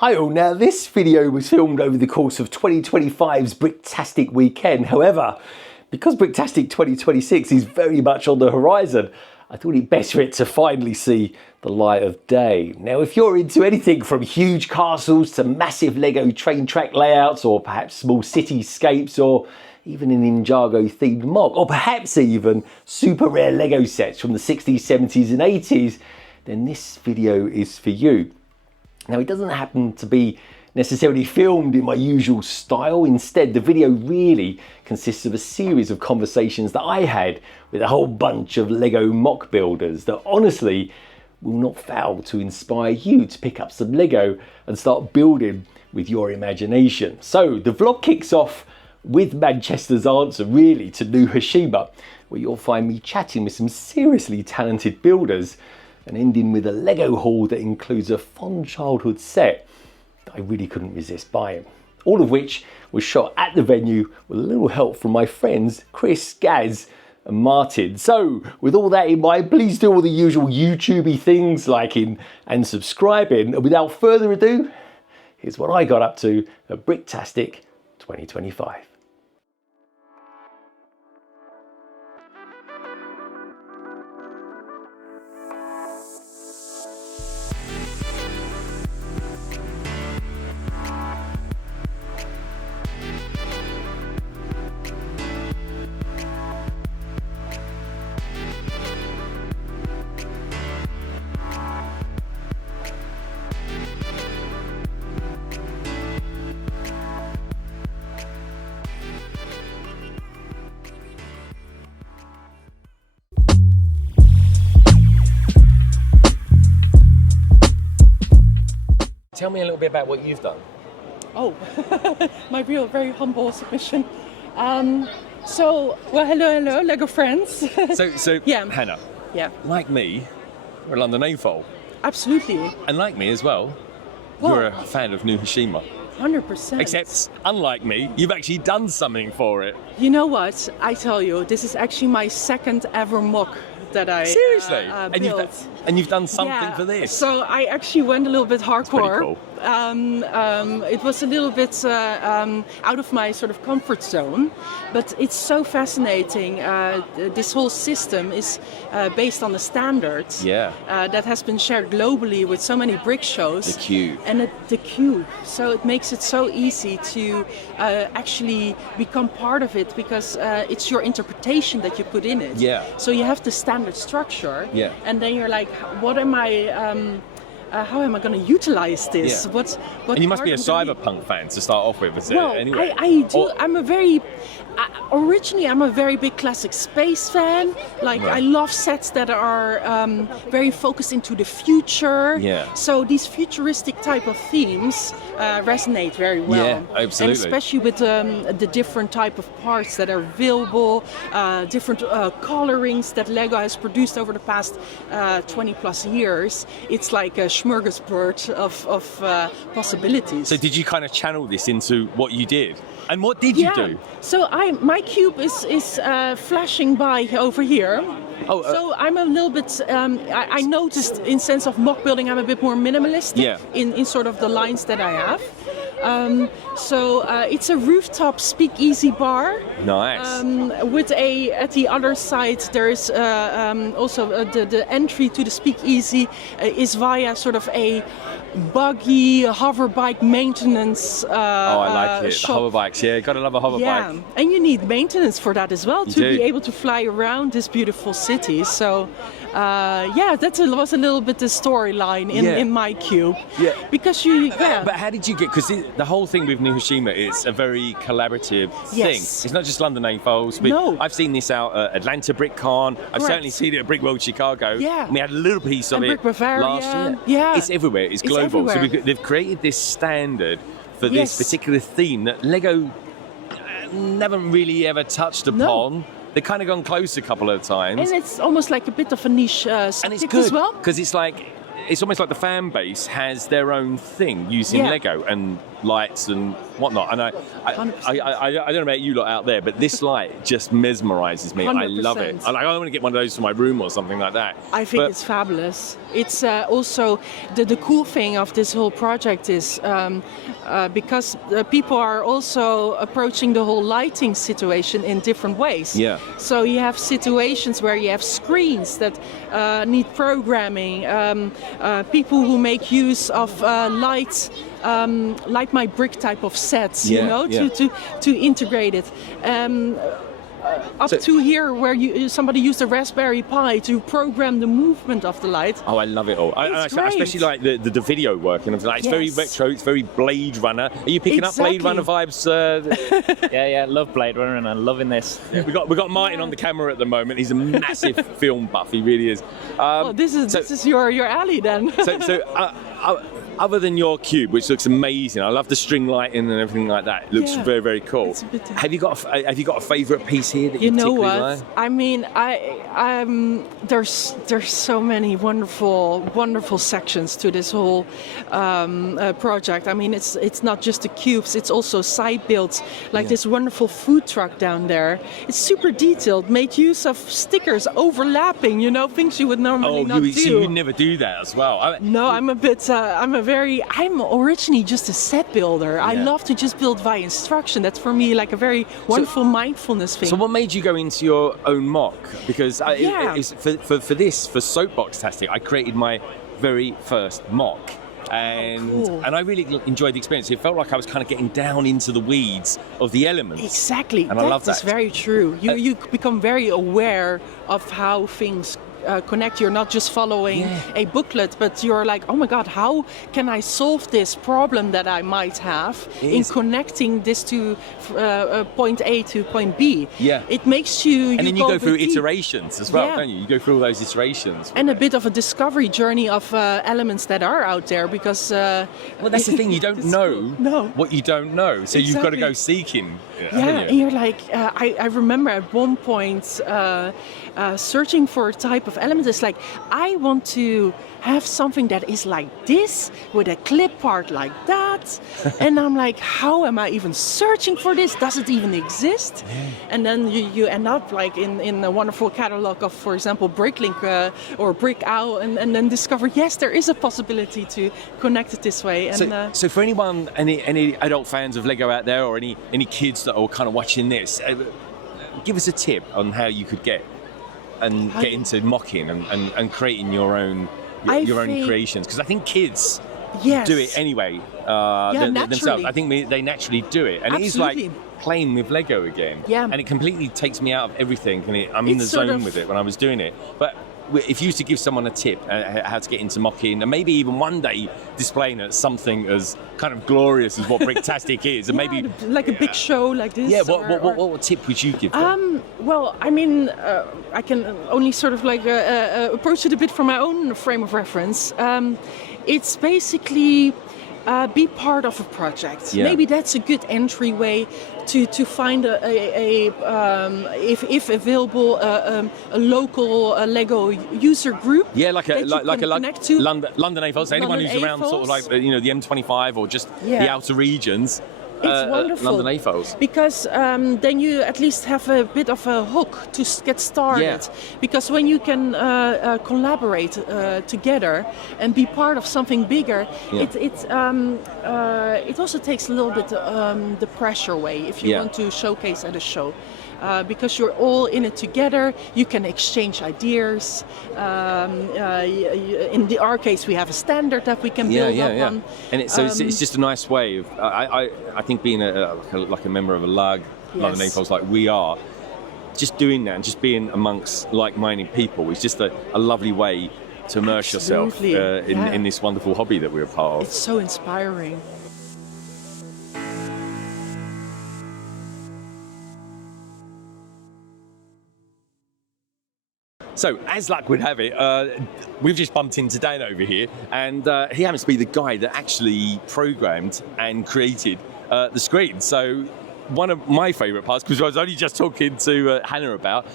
Hi all, now this video was filmed over the course of 2025's Bricktastic weekend. However, because Bricktastic 2026 is very much on the horizon, I thought it best for it to finally see the light of day. Now, if you're into anything from huge castles to massive Lego train track layouts, or perhaps small cityscapes, or even a Ninjago themed MOC, or perhaps even super rare Lego sets from the 60s, 70s and 80s, then this video is for you. Now, it doesn't happen to be necessarily filmed in my usual style. Instead, the video really consists of a series of conversations that I had with a whole bunch of Lego MOC builders that honestly will not fail to inspire you to pick up some Lego and start building with your imagination. So the vlog kicks off with Manchester's answer really to new Hashima, where you'll find me chatting with some seriously talented builders, and ending with a Lego haul that includes a fond childhood set that I really couldn't resist buying. All of which was shot at the venue with a little help from my friends Chris, Gaz and Martin. So with all that in mind, please do all the usual YouTubey things, liking and subscribing. And without further ado, here's what I got up to at Bricktastic 2025. Tell me a little bit about what you've done. Oh, my real, very humble submission. Well, hello, Lego friends. So yeah. Hannah, Yeah, like me, you're a London AFOL. absolutely. And like me as well, Well, you're a fan of new Hashima. 100%. Except, unlike me, you've actually done something for it. You know what? I tell you, this is actually my second ever MOC that I Seriously? built. And you've done something Yeah, for this? So I actually went a little bit hardcore. Pretty cool. It was a little bit out of my sort of comfort zone, but it's so fascinating. This whole system is based on a standard that has been shared globally with so many brick shows. The cube. And the cube. So it makes it so easy to actually become part of it, because it's your interpretation that you put in it. Yeah. So you have the standard structure. Yeah. And then you're like, what am I? How am I going to utilize this? Yeah. What And you must part be a am I gonna cyberpunk fan to start off with, is it? Well, Anyway. I do. Or- I'm a very originally I'm a very big classic space fan. Like Right. I love sets that are very focused into the future. Yeah. So these futuristic type of themes resonate very well. Yeah, absolutely. And especially with the different type of parts that are available, different colorings that Lego has produced over the past 20 plus years. It's like a smorgasbord of possibilities. So did you kind of channel this into what you did? And what did you do? So my cube is flashing by over here. Oh, So I'm a little bit. I noticed, in sense of MOC building, I'm a bit more minimalist. Yeah. In sort of the lines that I have. It's a rooftop speakeasy bar. Nice. With at the other side there is also the entry to the speakeasy is via sort of a buggy hover bike maintenance I like it. shop. The hover bikes, yeah, gotta love a hover Yeah, bike. and you need maintenance for that as well, to do. be able to fly around this beautiful city. So, that was a little bit the storyline in my cube. Yeah. Because But how did you get, because the whole thing with New Hashima is a very collaborative thing. Yes. It's not just London AFOLs. No. I've seen this out at Atlanta BrickCon. I've Correct. certainly seen it at Brick World Chicago. Yeah. And we had a little piece of And it Brick Bavaria. last year. Yeah. It's everywhere. It's global. everywhere. So they've created this standard for this Yes. particular theme that Lego haven't really ever touched upon. They've kind of gone close a couple of times. And it's almost like a bit of a niche And it's subject good as well. because it's almost like the fan base has their own thing using Yeah. Lego, and lights and whatnot. And I don't know about you lot out there, but this light just mesmerises me. 100%. I love it. I want to get one of those for my room or something like that. I think it's fabulous. It's also the cool thing of this whole project is because people are also approaching the whole lighting situation in different ways. Yeah. So you have situations where you have screens that need programming, people who make use of lights. Like my brick type of sets, to integrate it. To here where somebody used a Raspberry Pi to program the movement of the light. Oh, I love it all. I especially like the video work and everything. It's very retro, it's very Blade Runner. Are you picking up Blade Runner vibes? Yeah, love Blade Runner and I'm loving this. Yeah, we got Martin on the camera at the moment. He's a massive film buff, he really is. This is your alley then. Other than your cube, which looks amazing, I love the string lighting and everything like that. It looks very, very cool. Have you got a favourite piece here that you particularly like? I mean, there's so many wonderful sections to this whole project. I mean, it's not just the cubes; it's also side builds, like this wonderful food truck down there. It's super detailed, made use of stickers overlapping. Things you would normally not do. So you would never do that as well. No, I'm originally just a set builder. I love to just build by instruction. That's for me like a very wonderful mindfulness thing. So what made you go into your own MOC? Because for Soapbox-tastic, I created my very first MOC. And I really enjoyed the experience. It felt like I was kind of getting down into the weeds of the elements. Exactly. And I love that. That's very true. You become very aware of how things connect. You're not just following a booklet, but you're like, oh my God, how can I solve this problem that I might have in connecting this to point A to point B? Yeah. It makes you... And then you go through iterations as well, don't you? You go through all those iterations. And a bit of a discovery journey of elements that are out there because... well, that's the thing, you don't know what you don't know. So you've got to go seeking. And you're like, I remember at one point searching for a type of element. It's like, I want to have something that is like this with a clip part like that. And I'm like, how am I even searching for this? Does it even exist? And then you end up like in a wonderful catalog of, for example, Bricklink or Brick Owl, and then discover, yes, there is a possibility to connect it this way. And so for anyone, any adult fans of Lego out there, or any kids that are kind of watching this, give us a tip on how you could get into mocking and creating your own creations, because I think kids do it anyway themselves. I think they naturally do it, and it is like playing with Lego again. And it completely takes me out of everything, and I'm in the zone with it when I was doing it. But if you used to give someone a tip how to get into mocking, and maybe even one day displaying it as something as kind of glorious as what Bricktastic is, and maybe like a big show like this. Yeah, what tip would you give them? Well, I mean, I can only sort of like approach it a bit from my own frame of reference. It's basically be part of a project. Maybe that's a good entryway to find if available a local Lego user group. Yeah, like a London AFOL. So anyone who's around sort of like the M25 or just the outer regions. It's wonderful. London AFOLs. Because then you at least have a bit of a hook to get started. Because when you can collaborate together and be part of something bigger, it also takes a little bit the pressure away if you want to showcase at a show. Because you're all in it together, you can exchange ideas. In our case, we have a standard that we can build up on. And it's just a nice way of, I think being like a member of a LUG, London AFOLs like we are, just doing that and just being amongst like-minded people is just a lovely way to immerse yourself in this wonderful hobby that we're a part of. It's so inspiring. So, as luck would have it, we've just bumped into Dan over here, and he happens to be the guy that actually programmed and created the screen. So, one of my favourite parts, because I was only just talking to Hannah about,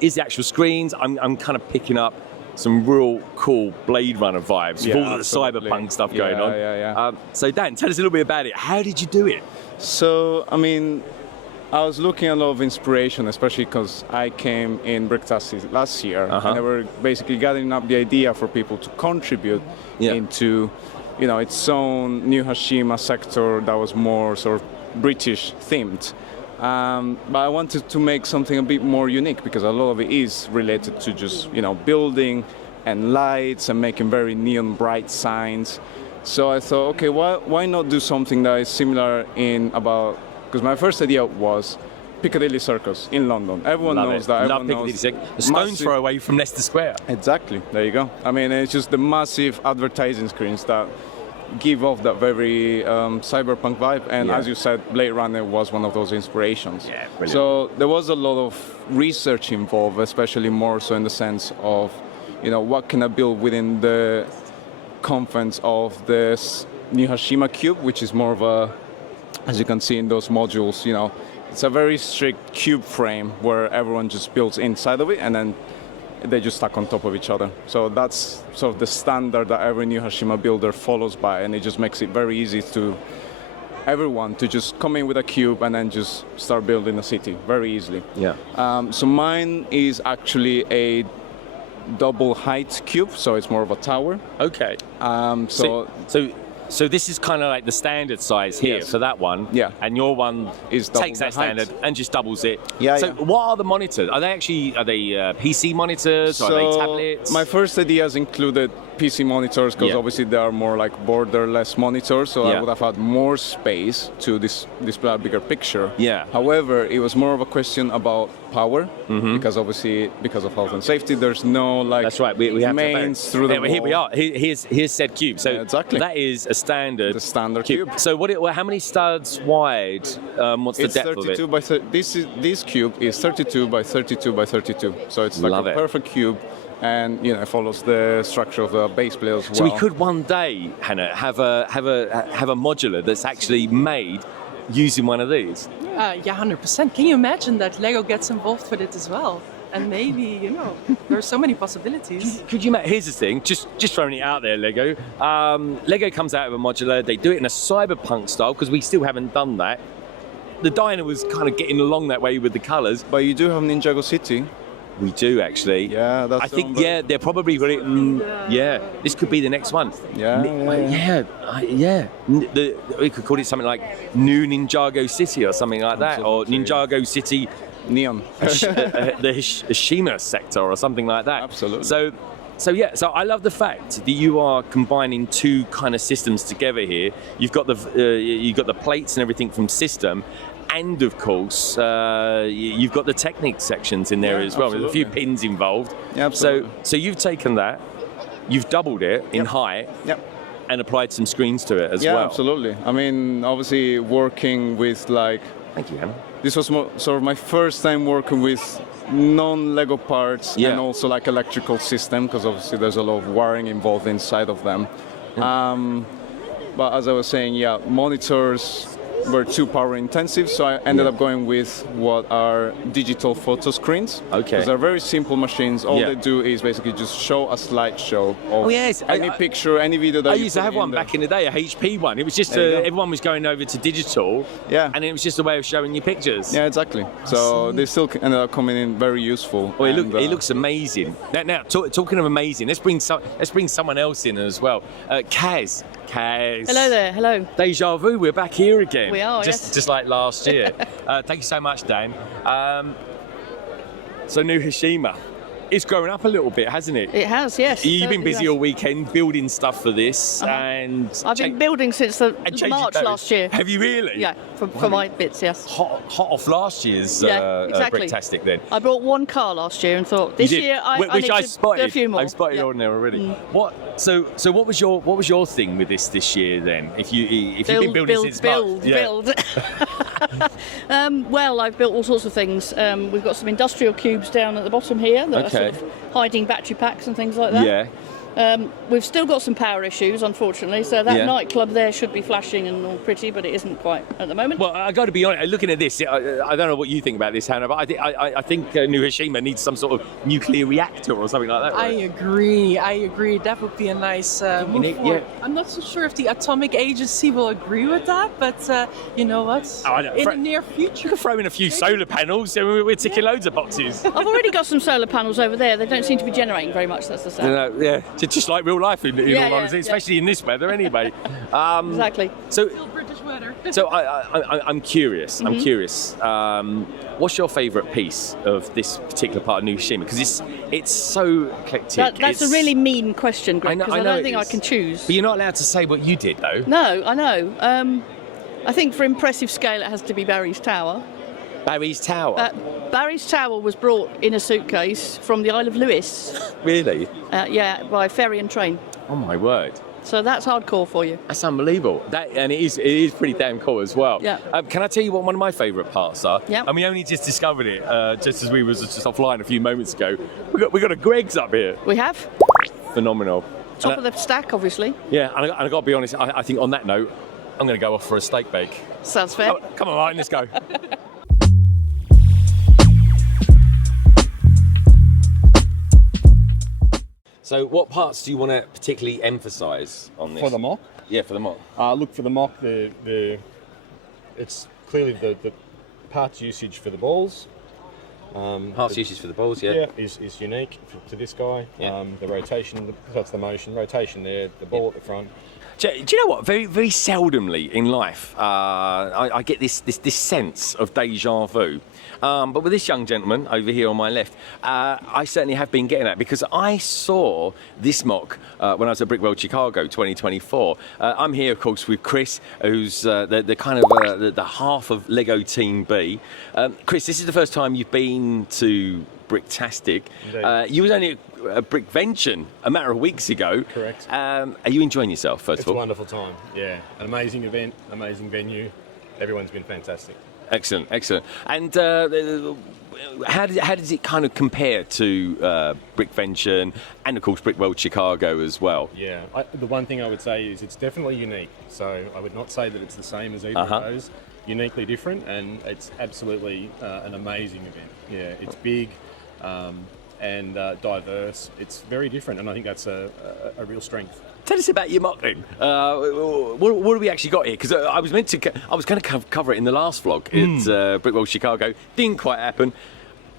is the actual screens. I'm kind of picking up some real cool Blade Runner vibes with Yeah, all of the absolutely. cyberpunk stuff going on. Yeah. So Dan, tell us a little bit about it. How did you do it? So, I mean, I was looking at a lot of inspiration, especially because I came in Bricktastic last year, and they were basically gathering up the idea for people to contribute into, its own new Hashima sector that was more sort of British themed. But I wanted to make something a bit more unique because a lot of it is related to just, building and lights and making very neon bright signs. So I thought, okay, why not do something that is similar because my first idea was Piccadilly Circus in London. Everyone knows that. Love Everyone Piccadilly knows. Circus. A stone's throw away from Leicester Square. Exactly. There you go. I mean, it's just the massive advertising screens that give off that very cyberpunk vibe. And as you said, Blade Runner was one of those inspirations. Yeah, brilliant. So there was a lot of research involved, especially more so in the sense of, what can I build within the confines of this new Hashima cube, which is more of a, as you can see in those modules, it's a very strict cube frame where everyone just builds inside of it and then they just stack on top of each other. So that's sort of the standard that every new Hashima builder follows by, and it just makes it very easy to everyone to just come in with a cube and then just start building a city very easily. Yeah. So mine is actually a double height cube, so it's more of a tower. Okay. So this is kind of like the standard size here for that one. Yeah. And your one Is double takes that the height. standard and just doubles it. Yeah, So yeah. what are the monitors? Are they PC monitors? Or are they tablets? My first ideas included PC monitors because Yeah. obviously they are more like borderless monitors, so Yeah. I would have had more space to display a bigger picture. Yeah. However, it was more of a question about power because obviously because of health and safety, there's no like That's right. We have mains to through the Here we wall. are. Here's said cube. So Yeah, exactly. that is a standard. The standard cube. So how many studs wide? What's It's the depth of 32 it? by 30. This cube is 32 by 32 by 32, so it's like Love a it. perfect cube, and it follows the structure of the base plate as well. So we could one day, Hannah, have a modular that's actually made using one of these. Yeah, 100%. Can you imagine that Lego gets involved with it as well? And maybe, there are so many possibilities. Could you make? Here's the thing, just throwing it out there, Lego. Lego comes out of a modular. They do it in a cyberpunk style because we still haven't done that. The diner was kind of getting along that way with the colours. But you do have Ninjago City. We do actually. Yeah, that's I think the one, they're probably really. This could be the next one. We could call it something like New Ninjago City or something like that, or Absolutely. Ninjago City, Neon. the Hashima sector or something like that. Absolutely. So I love the fact that you are combining two kind of systems together here. You've got the plates and everything from system. And of course, you've got the Technic sections in there as well. There's a few absolutely. pins involved. Yeah, absolutely. So you've taken that, you've doubled it in height, Yep. and applied some screens to it as Yeah, well. absolutely. I mean, obviously working with like, Thank you, Hannah. this was sort of my first time working with non-Lego parts Yeah. and also like electrical system, because obviously there's a lot of wiring involved inside of them. But as I was saying, monitors were too power intensive, so I ended up going with what are digital photo screens. Okay. Because they're very simple machines. All Yeah. they do is basically just show a slideshow of Oh, yes. any picture, any video that I you used to put have one there. back in the day, a HP one. It was just There you go. everyone was going over to digital, Yeah. and it was just a way of showing you pictures. Yeah, exactly. So they still ended up coming in very useful. Well, and, it looks amazing. Now talking of amazing, let's bring someone else in as well. Kaz. Hello there, hello. Deja vu, we're back here again. We are, just, yes. Just like last year. Thank you so much, Dan. So new Hashima. It's grown up a little bit, hasn't it? It has, yes. You've been certainly busy has. all weekend building stuff for this, and I've been building since the and changing March those. last year. Have you really? Yeah, for my bits, yes. Hot off last year's Yeah, exactly. Bricktastic then. I bought one car last year and thought this You did? year I Which need I to spotted. do a few more. I've spotted Yeah. on there already. What? So what was your thing with this year then? If you've been building since March. Yeah. build. Well, I've built all sorts of things. We've got some industrial cubes down at the bottom here that are Okay. sort of hiding battery packs and things like that. Yeah. We've still got some power issues, unfortunately, so that Yeah. nightclub there should be flashing and all pretty, but it isn't quite at the moment. Well, I got to be honest. Looking at this, I don't know what you think about this, Hannah, but I think New Hashima needs some sort of nuclear reactor or something like that. I Right? agree. That would be a nice move Yeah. forward. I'm not so sure if the Atomic Agency will agree with that, but you know what? I know. In the near You future. could throw in a few solar panels, and we're ticking loads of boxes. I've already got some solar panels over there. They don't seem to be generating very much, that's the sound. Yeah, just like real life, in Yeah, all yeah, honesty, yeah. especially in this weather, anyway. Exactly. So, Still British weather. so I'm curious. Mm-hmm. I'm curious. What's your favourite piece of this particular part of New Hashima? Because it's so eclectic. That's a really mean question, Greg, because I know don't it think I is. can choose. But you're not allowed to say what you did, though. No, I know. I think for impressive scale, it has to be Barry's Tower. Barry's Tower. Barry's Tower was brought in a suitcase from the Isle of Lewis, Really? by ferry and train. Oh my word. So that's hardcore for you. That's unbelievable. And it is pretty damn cool as well. Yeah. Can I tell you what one of my favourite parts are? Yeah. And we only just discovered it just as we was just offline a few moments ago. We got a Greg's up here. We have Phenomenal. top of the stack, obviously. Yeah, and I got to be honest. I think on that note, I'm going to go off for a steak bake. Sounds fair. Come on, Martin, let's go. So, what parts do you want to particularly emphasise on this? For the mock? Yeah, for the mock. Look, for the mock, it's clearly the parts usage for the balls. Parts usage for the balls, yeah. is unique to this guy. Yeah. The rotation, that's the motion. Rotation there, the ball at the front. Do you know what? Very, very seldomly in life, I get this sense of deja vu. But with this young gentleman over here on my left, I certainly have been getting that because I saw this mock when I was at Bricktoria Chicago 2024. I'm here, of course, with Chris, who's the kind of the half of Lego Team B. Chris, this is the first time you've been to Bricktastic. You was only at Brickvention a matter of weeks ago. Correct. Are you enjoying yourself, first It's of a all? wonderful time. Yeah, an amazing event, amazing venue. Everyone's been fantastic. Excellent. And how does it kind of compare to Brickvention and, of course, Bricktoria Chicago as well? Yeah, the one thing I would say is it's definitely unique. So I would not say that it's the same as either Uh-huh. of those. Uniquely different, and it's absolutely an amazing event. Yeah, it's big and diverse. It's very different, and I think that's a real strength. Tell us about your mock then. What have we actually got here? Because I was going to cover it in the last vlog at Bricktoria Chicago. Didn't quite happen.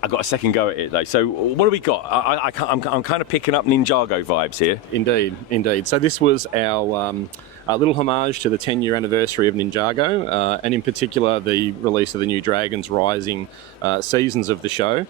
I got a second go at it though. So what have we got? I'm kind of picking up Ninjago vibes here. Indeed. So this was our little homage to the 10-year anniversary of Ninjago, and in particular the release of the new Dragons Rising seasons of the show.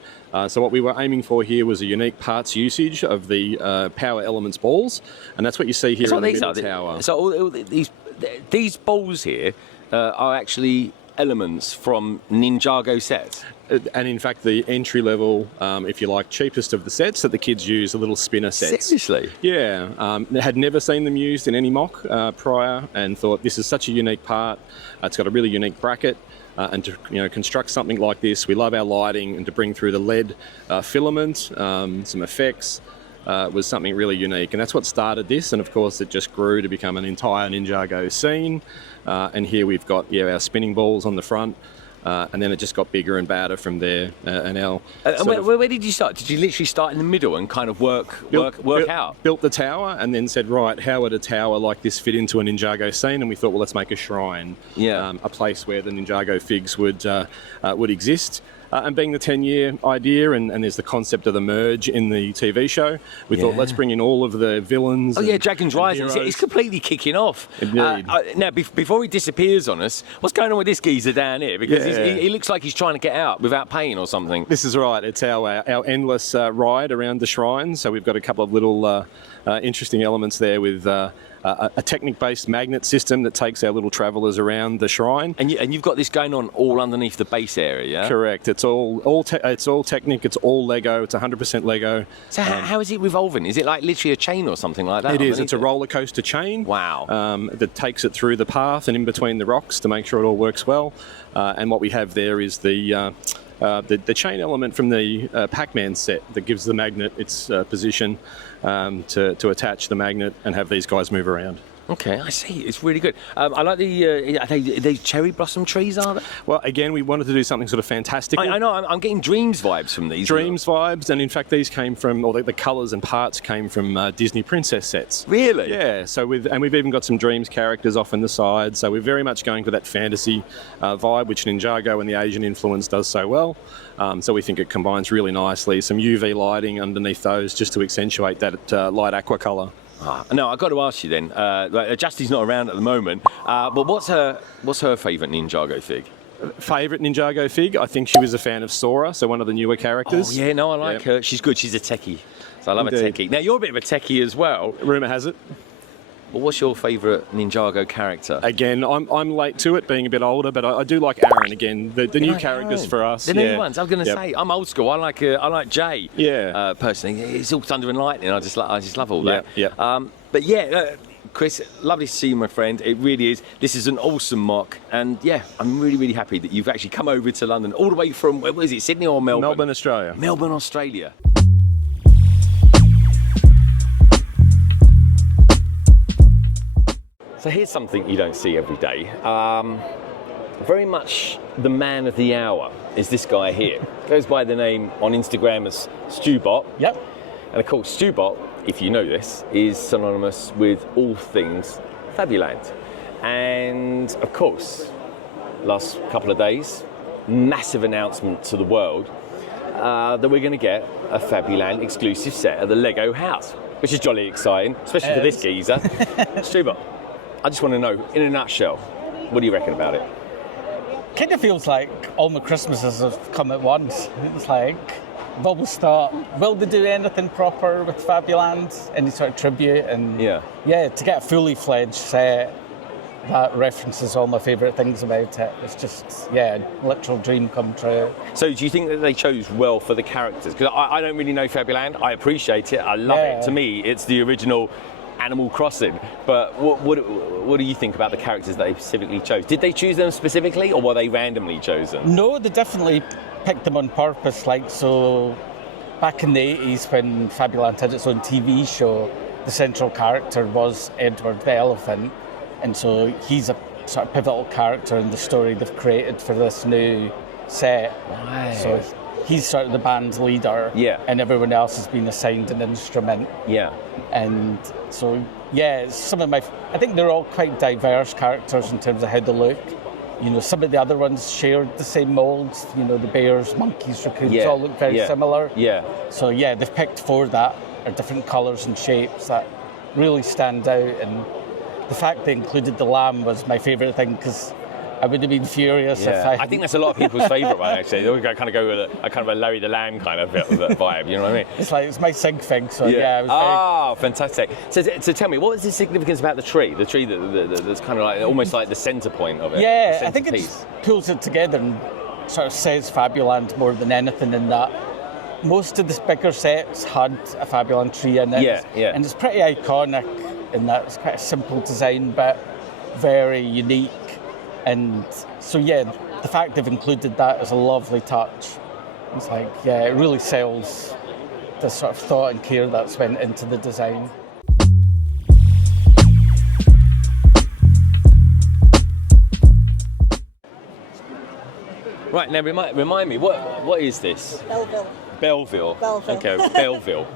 So what we were aiming for here was a unique parts usage of the Power Elements balls, and that's what you see here in the middle tower. So all these balls here are actually elements from Ninjago sets. And in fact, the entry level, if you like, cheapest of the sets that the kids use, are little spinner sets. Seriously? Yeah. Had never seen them used in any mock prior, and thought this is such a unique part. It's got a really unique bracket. And to construct something like this, we love our lighting, and to bring through the LED filament, some effects, was something really unique. And that's what started this, and of course it just grew to become an entire Ninjago scene. And here we've got our spinning balls on the front. And then it just got bigger and badder from there. Where did you start? Did you literally start in the middle and kind of work out? Built the tower and then said, right, how would a tower like this fit into a Ninjago scene? And we thought, well, let's make a shrine, a place where the Ninjago figs would exist. And being the 10-year idea, and there's the concept of the merge in the TV show, we thought, let's bring in all of the villains. Oh yeah, Dragons Rising. It's completely kicking off. Indeed. Now, before he disappears on us, what's going on with this geezer down here? Because he looks like he's trying to get out without paying or something. This is right. It's our endless ride around the shrine. So we've got a couple of little interesting elements there with a Technic-based magnet system that takes our little travellers around the shrine. And you've got this going on all underneath the base area, yeah? Correct. It's all Technic. It's all Lego. It's 100% Lego. So how is it revolving? Is it like literally a chain or something like that? It is. It's a roller coaster chain. Wow. That takes it through the path and in between the rocks to make sure it all works well. And what we have there is the the chain element from the Pac-Man set that gives the magnet its position to attach the magnet and have these guys move around. Okay, I see. It's really good. I like the. Are they cherry blossom trees? Are they? Well, again, we wanted to do something sort of fantastical. I know. I'm getting Dreams vibes from these. Dreams vibes, and in fact, these came from, or the colours and parts came from Disney princess sets. Really? Yeah. So we've even got some Dreams characters off in the side. So we're very much going for that fantasy vibe, which Ninjago and the Asian influence does so well. So we think it combines really nicely. Some UV lighting underneath those just to accentuate that light aqua colour. No, I've got to ask you then. Justy's not around at the moment, but what's her favourite Ninjago fig? Favourite Ninjago fig? I think she was a fan of Sora, so one of the newer characters. Oh yeah, no, I like her. She's good. She's a techie, so I love a techie. Now you're a bit of a techie as well. Rumour has it. Well, what's your favourite Ninjago character? Again, I'm late to it, being a bit older, but I do like Aaron again. The new characters Aaron? for us. The new ones. I was going to say, I'm old school. I like Jay. Yeah. Personally, it's all thunder and lightning. I just love all that. Yeah. But yeah, Chris, lovely to see you, my friend. It really is. This is an awesome mock, and yeah, I'm really, really happy that you've actually come over to London, all the way from, where is it, Sydney or Melbourne? Melbourne, Australia. Melbourne, Australia. So here's something you don't see every day. Very much the man of the hour is this guy here. Goes by the name on Instagram as Stubot. Yep. And of course, Stubot, if you know this, is synonymous with all things Fabuland. And of course, last couple of days, massive announcement to the world that we're going to get a Fabuland exclusive set of the Lego house, which is jolly exciting, especially for this geezer. Stubot, I just want to know, in a nutshell, what do you reckon about it? Kind of feels like all my Christmases have come at once. It's like, I've always thought, will they do anything proper with Fabuland? Any sort of tribute? And yeah, to get a fully fledged set that references all my favourite things about it, it's just, literal dream come true. So do you think that they chose well for the characters? Because I don't really know Fabuland. I appreciate it. I love it. To me, it's the original Animal Crossing. But what do you think about the characters that they specifically chose? Did they choose them specifically, or were they randomly chosen? No, they definitely picked them on purpose. Like, so back in the 80s when Fabuland had its own TV show, the central character was Edward the Elephant, and so he's a sort of pivotal character in the story they've created for this new set. Right. So he's sort of the band's leader, and everyone else has been assigned an instrument. Yeah. And so, some of I think they're all quite diverse characters in terms of how they look. You know, some of the other ones shared the same molds. You know, the bears, monkeys, raccoons all look very similar. Yeah. So they've picked 4 that are different colours and shapes that really stand out. And the fact they included the lamb was my favourite thing, because I would have been furious if I think that's a lot of people's favourite one, actually. They kind of go with a kind of a Larry the Lamb kind of vibe, you know what I mean? It's my sig thing, so it was fantastic. So tell me, what is the significance about the tree? The tree that's kind of like almost like the centre point of it. Yeah, I think it pulls it together and sort of says Fabuland more than anything, in that most of the bigger sets had a Fabuland tree in it. And it's pretty iconic in that it's quite a simple design, but very unique. And so, the fact they've included that is a lovely touch. It's like, it really sells the sort of thought and care that's went into the design. Right, now remind me, what is this? Belleville. Belleville. Belleville. Okay, Belleville.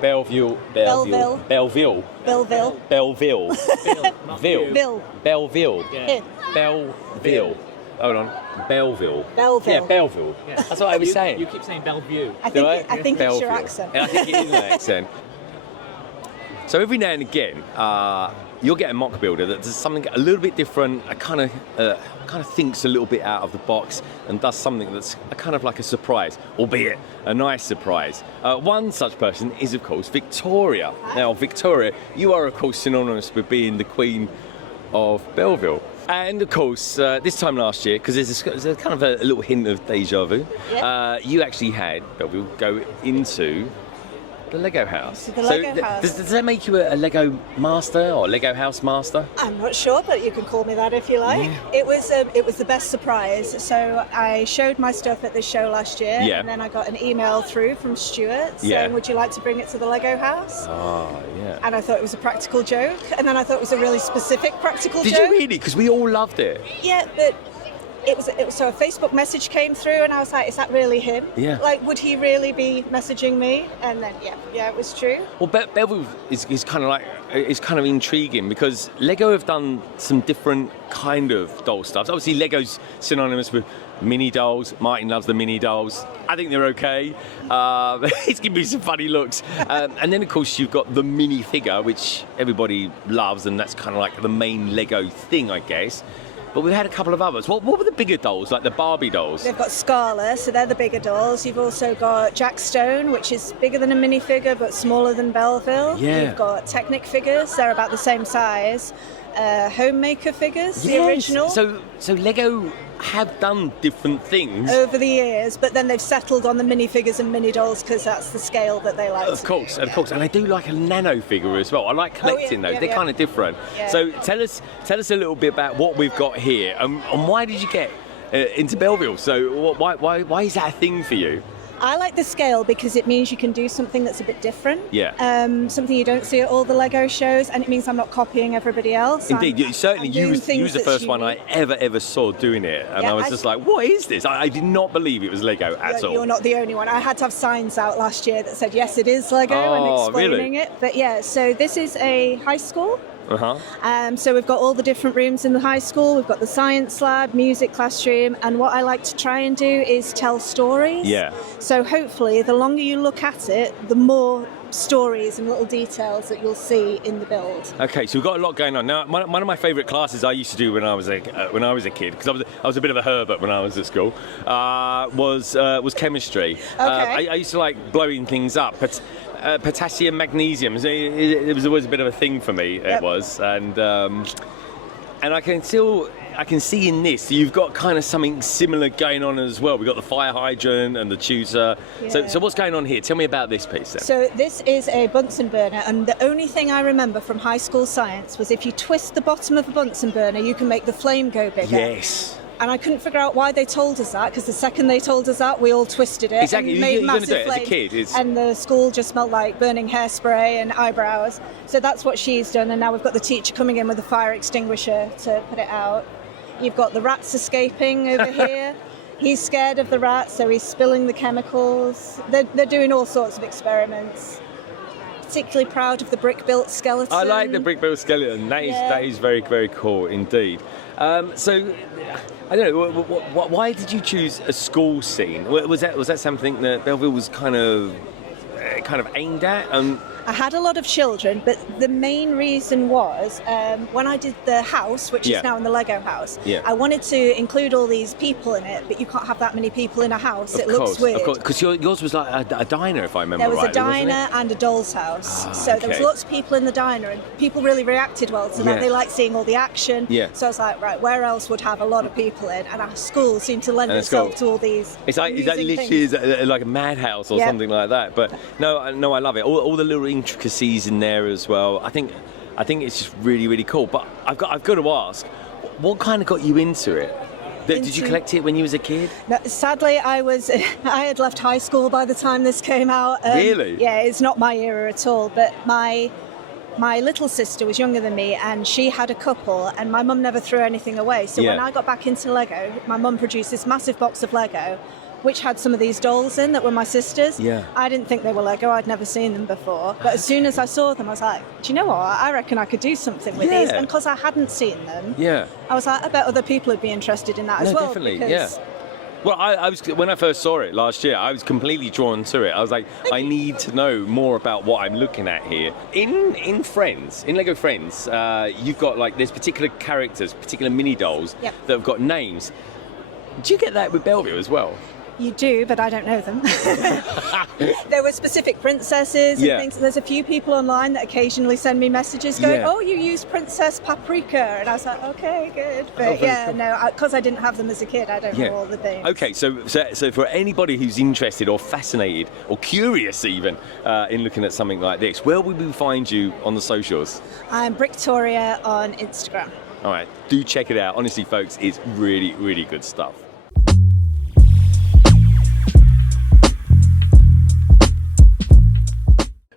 Belleville. Belleville. Belleville. Belleville. Belleville. Bill. Belleville. Yeah. Belleville. Hold on. Belleville. Belleville. Yeah, Belleville. Yeah. That's what I was saying. You keep saying Bellevue. I think it's your accent. And I think it is an accent. So every now and again, you'll get a mock builder that does something a little bit different, kind of thinks a little bit out of the box and does something that's kind of like a surprise, albeit a nice surprise. One such person is, of course, Victoria. Now, Victoria, you are, of course, synonymous with being the Queen of Belleville. And of course, this time last year, because there's a kind of a little hint of deja vu, you actually had Belleville go into The Lego house. The Lego house. Does that make you a Lego master or Lego house master? I'm not sure, but you can call me that if you like. It was the best surprise. So I showed my stuff at this show last year, and then I got an email through from Stubot saying, "Would you like to bring it to the Lego house?" Oh, yeah. And I thought it was a practical joke, and then I thought it was a really specific practical joke. Did you really? Because we all loved it. Yeah, but. It was so a Facebook message came through and I was like, is that really him? Yeah. Like, would he really be messaging me? And then, it was true. Well, Belleville is kind of like, it's kind of intriguing because Lego have done some different kind of doll stuff. Obviously, Lego's synonymous with mini dolls. Martin loves the mini dolls. I think they're okay. It's giving me some funny looks. And then, of course, you've got the mini figure, which everybody loves, and that's kind of like the main Lego thing, I guess. But we've had a couple of others. What were the bigger dolls, like the Barbie dolls? They've got Scala, so they're the bigger dolls. You've also got Jack Stone, which is bigger than a minifigure but smaller than Belleville. Yeah. You've got Technic figures, they're about the same size. Homemaker figures, the original. So Lego have done different things over the years, but then they've settled on the minifigures and mini dolls because that's the scale that they like. Of course. And I do like a nano figure as well. I like collecting those. They're kind of different. Yeah. So tell us a little bit about what we've got here and why did you get into Belleville? So why is that a thing for you? I like the scale because it means you can do something that's a bit different. Yeah. Something you don't see at all the Lego shows, and it means I'm not copying everybody else. Indeed, you was the first one I ever saw doing it, and I was just like, what is this? I did not believe it was Lego at all. You're not the only one. I had to have signs out last year that said, yes, it is Lego, and explaining it. But yeah, so this is a high school. So we've got all the different rooms in the high school. We've got the science lab, music classroom, and what I like to try and do is tell stories. Yeah. So hopefully, the longer you look at it, the more stories and little details that you'll see in the build. Okay, so we've got a lot going on now. One of my favourite classes I used to do when I was a kid, because I was a bit of a Herbert when I was at school, was chemistry. Okay. I used to like blowing things up, but. Potassium, magnesium. It was always a bit of a thing for me. It was, and I can see in this you've got kind of something similar going on as well. We've got the fire hydrant and the tutor. Yeah. So what's going on here? Tell me about this piece then. So this is a Bunsen burner, and the only thing I remember from high school science was if you twist the bottom of a Bunsen burner, you can make the flame go bigger. Yes. And I couldn't figure out why they told us that, because the second they told us that, we all twisted it. Exactly, and made you're going to do massive it as a kid. And the school just smelled like burning hairspray and eyebrows. So that's what she's done, and now we've got the teacher coming in with a fire extinguisher to put it out. You've got the rats escaping over here. He's scared of the rats, so he's spilling the chemicals. They're doing all sorts of experiments. Particularly proud of the brick-built skeleton. I like the brick-built skeleton. That is very, very cool indeed. So, I don't know. Why did you choose a school scene? Was that something that Belleville was kind of aimed at? I had a lot of children, but the main reason was when I did the house, which is now in the Lego house, I wanted to include all these people in it, but you can't have that many people in a house. It looks weird. Of course, because yours was like a diner, if I remember right. There was a diner and a doll's house. There was lots of people in the diner, and people really reacted well to that. They liked seeing all the action. Yeah. So I was like, right, where else would have a lot of people in? And our school seemed to lend itself to all these. It's like literally like a madhouse or something like that. But no, I love it. All the little intricacies in there as well. I think it's just really, really cool. But I've got to ask, what kind of got you into it? Did you collect it when you was a kid? No, sadly, I had left high school by the time this came out. Really? Yeah, it's not my era at all. But my little sister was younger than me, and she had a couple, and my mum never threw anything away. So when I got back into Lego, my mum produced this massive box of Lego, which had some of these dolls in that were my sister's. Yeah. I didn't think they were Lego. I'd never seen them before. But as soon as I saw them, I was like, do you know what? I reckon I could do something with these. And because I hadn't seen them, I was like, I bet other people would be interested in that as well. Definitely, Well, I was when I first saw it last year, I was completely drawn to it. I was like, I need to know more about what I'm looking at here. In Friends, in Lego Friends, you've got like there's particular characters, particular mini dolls that have got names. Do you get that with Belleville as well? You do, but I don't know them. There were specific princesses and things. There's a few people online that occasionally send me messages going, oh, you used Princess Paprika. And I was like, okay, good. But because I didn't have them as a kid, I don't know all the things. Okay, so for anybody who's interested or fascinated or curious even in looking at something like this, where will we find you on the socials? I'm Bricktoria on Instagram. All right, do check it out. Honestly, folks, it's really, really good stuff.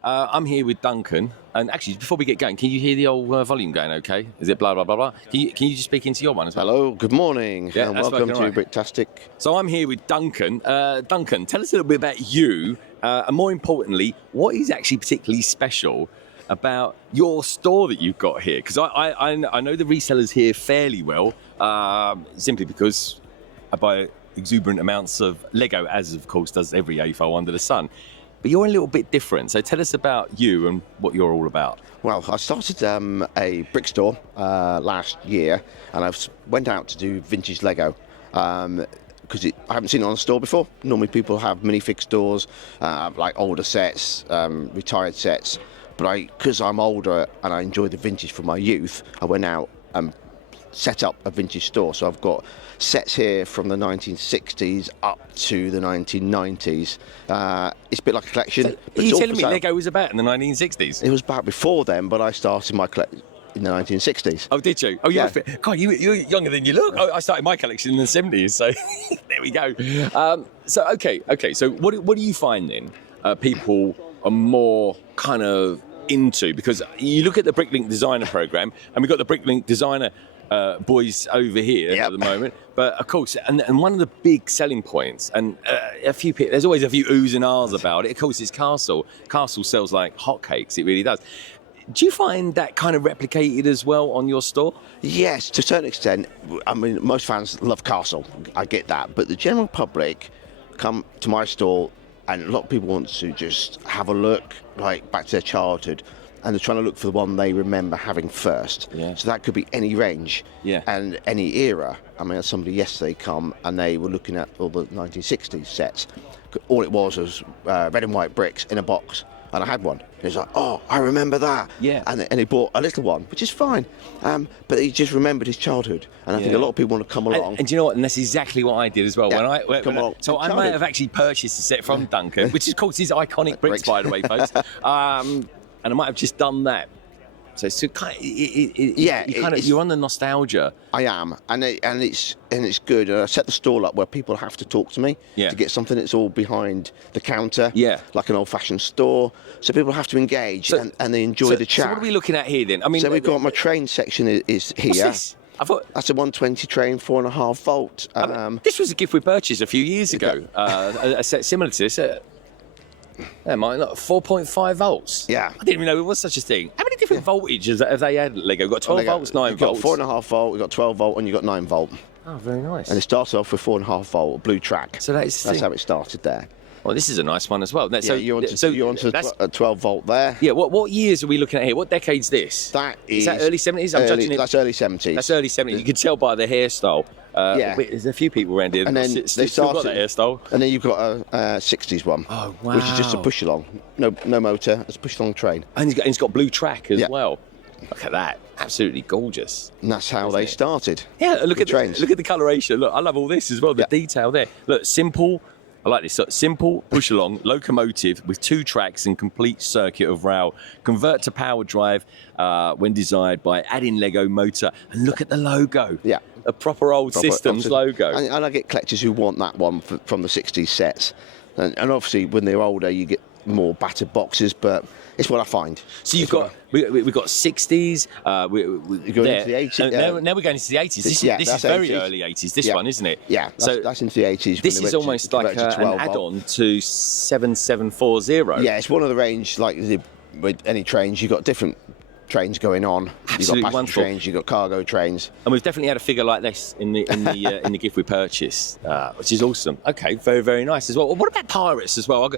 I'm here with Duncan, and actually, before we get going, can you hear the old volume going okay? Is it blah, blah, blah, blah? Can you just speak into your one as well? Hello, good morning, and welcome to Bricktastic. So I'm here with Duncan. Duncan, tell us a little bit about you, and more importantly, what is actually particularly special about your store that you've got here? Because I know the resellers here fairly well, simply because I buy exuberant amounts of Lego, as of course does every AFOL under the sun. But you're a little bit different, so tell us about you and what you're all about. Well, I started a brick store last year, and I went out to do vintage Lego because I haven't seen it on the store before. Normally people have minifig stores, like older sets, retired sets, but because I'm older and I enjoy the vintage from my youth, I went out and set up a vintage store. So I've got sets here from the 1960s up to the 1990s. It's a bit like a collection. So are you telling me Lego was about in the 1960s? It was about before then, but I started my collection in the 1960s. Oh, did you? Oh, God, you're younger than you look. I started my collection in the 70s, so there we go. Okay. So what do you find then? People are more kind of into, because you look at the Bricklink Designer program, and we've got the Bricklink Designer boys over here at the moment, but of course, and one of the big selling points, and a few people, there's always a few oohs and ahs about it. Of course, it's Castle. Castle sells like hotcakes. It really does. Do you find that kind of replicated as well on your store? Yes, to a certain extent. I mean, most fans love Castle. I get that, but the general public come to my store, and a lot of people want to just have a look, like back to their childhood. And they're trying to look for the one they remember having first. Yeah. So that could be any range and any era. I mean, I had somebody yesterday come and they were looking at all the 1960s sets. All it was red and white bricks in a box. And I had one. And he's like, oh, I remember that. Yeah. And he bought a little one, which is fine. But he just remembered his childhood. And I think a lot of people want to come along. And do you know what? And that's exactly what I did as well. Yeah. I might have actually purchased a set from Duncan, which is called his iconic bricks, by the way, folks. And I might have just done that. So it's kind of, you're on the nostalgia. I am, and it's good. And I set the stall up where people have to talk to me to get something that's all behind the counter, like an old-fashioned store. So people have to engage and they enjoy the chat. So what are we looking at here then? I mean, so we've got my train section is here. What's this? That's a 120 train, 4.5 volt. This was a gift we purchased a few years ago. A set similar to this. Yeah, mine, 4.5 volts. Yeah. I didn't even know there was such a thing. How many different voltages have they had, Lego? We've got 12 volts, 9 volts. You've got 4.5 volt, we've got 12 volt, and you've got 9 volt. Oh, very nice. And it started off with 4.5 volt, blue track. So that's how it started there. Well, this is a nice one as well. So you're onto a 12 volt there. Yeah, what years are we looking at here? What decade's this? Is that early 70s? I'm judging it. That's early 70s. That's early 70s. You can tell by the hairstyle. There's a few people around here and then they still got that hairstyle. And then you've got a 60s one. Oh, wow. Which is just a push along. No motor, it's a push along train. And he's got blue track as well. Look at that. Absolutely gorgeous. And that's how they started. Yeah, look at the coloration. Look, I love all this as well, the detail there. Look, simple. I like this. Simple push-along locomotive with 2 tracks and complete circuit of rail. Convert to power drive when desired by adding Lego motor. And look at the logo. Yeah. A proper old systems logo. And I get collectors who want that one from the 60s sets. And obviously, when they're older, you get more battered boxes, but it's what I find. So we've got 60s. We're going into the 80s. Now we're going into the 80s. This is very 80s. Early 80s. This one, isn't it? Yeah, that's into the 80s. This is almost like an add-on to 7740. Yeah, it's one of the range. Like with any trains, you've got different trains going on. Absolutely, you've got passenger trains, you've got cargo trains. And we've definitely had a figure like this in the gift we purchased, which is awesome. Okay, very, very nice as well. What about pirates as well?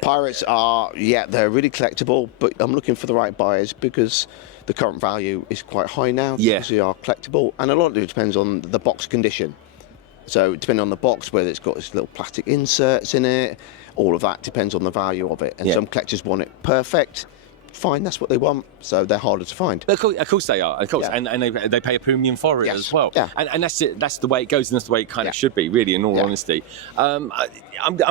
Pirates are, they're really collectible, but I'm looking for the right buyers because the current value is quite high now because they are collectible, and a lot of it depends on the box condition. So depending on the box, whether it's got its little plastic inserts in it, all of that depends on the value of it. And some collectors want it perfect. Fine, that's what they want, so they're harder to find. Of course they are, of course, and they pay a premium for it as well. Yeah. And that's the way it goes, and that's the way it kind of should be, really, in all honesty. I'm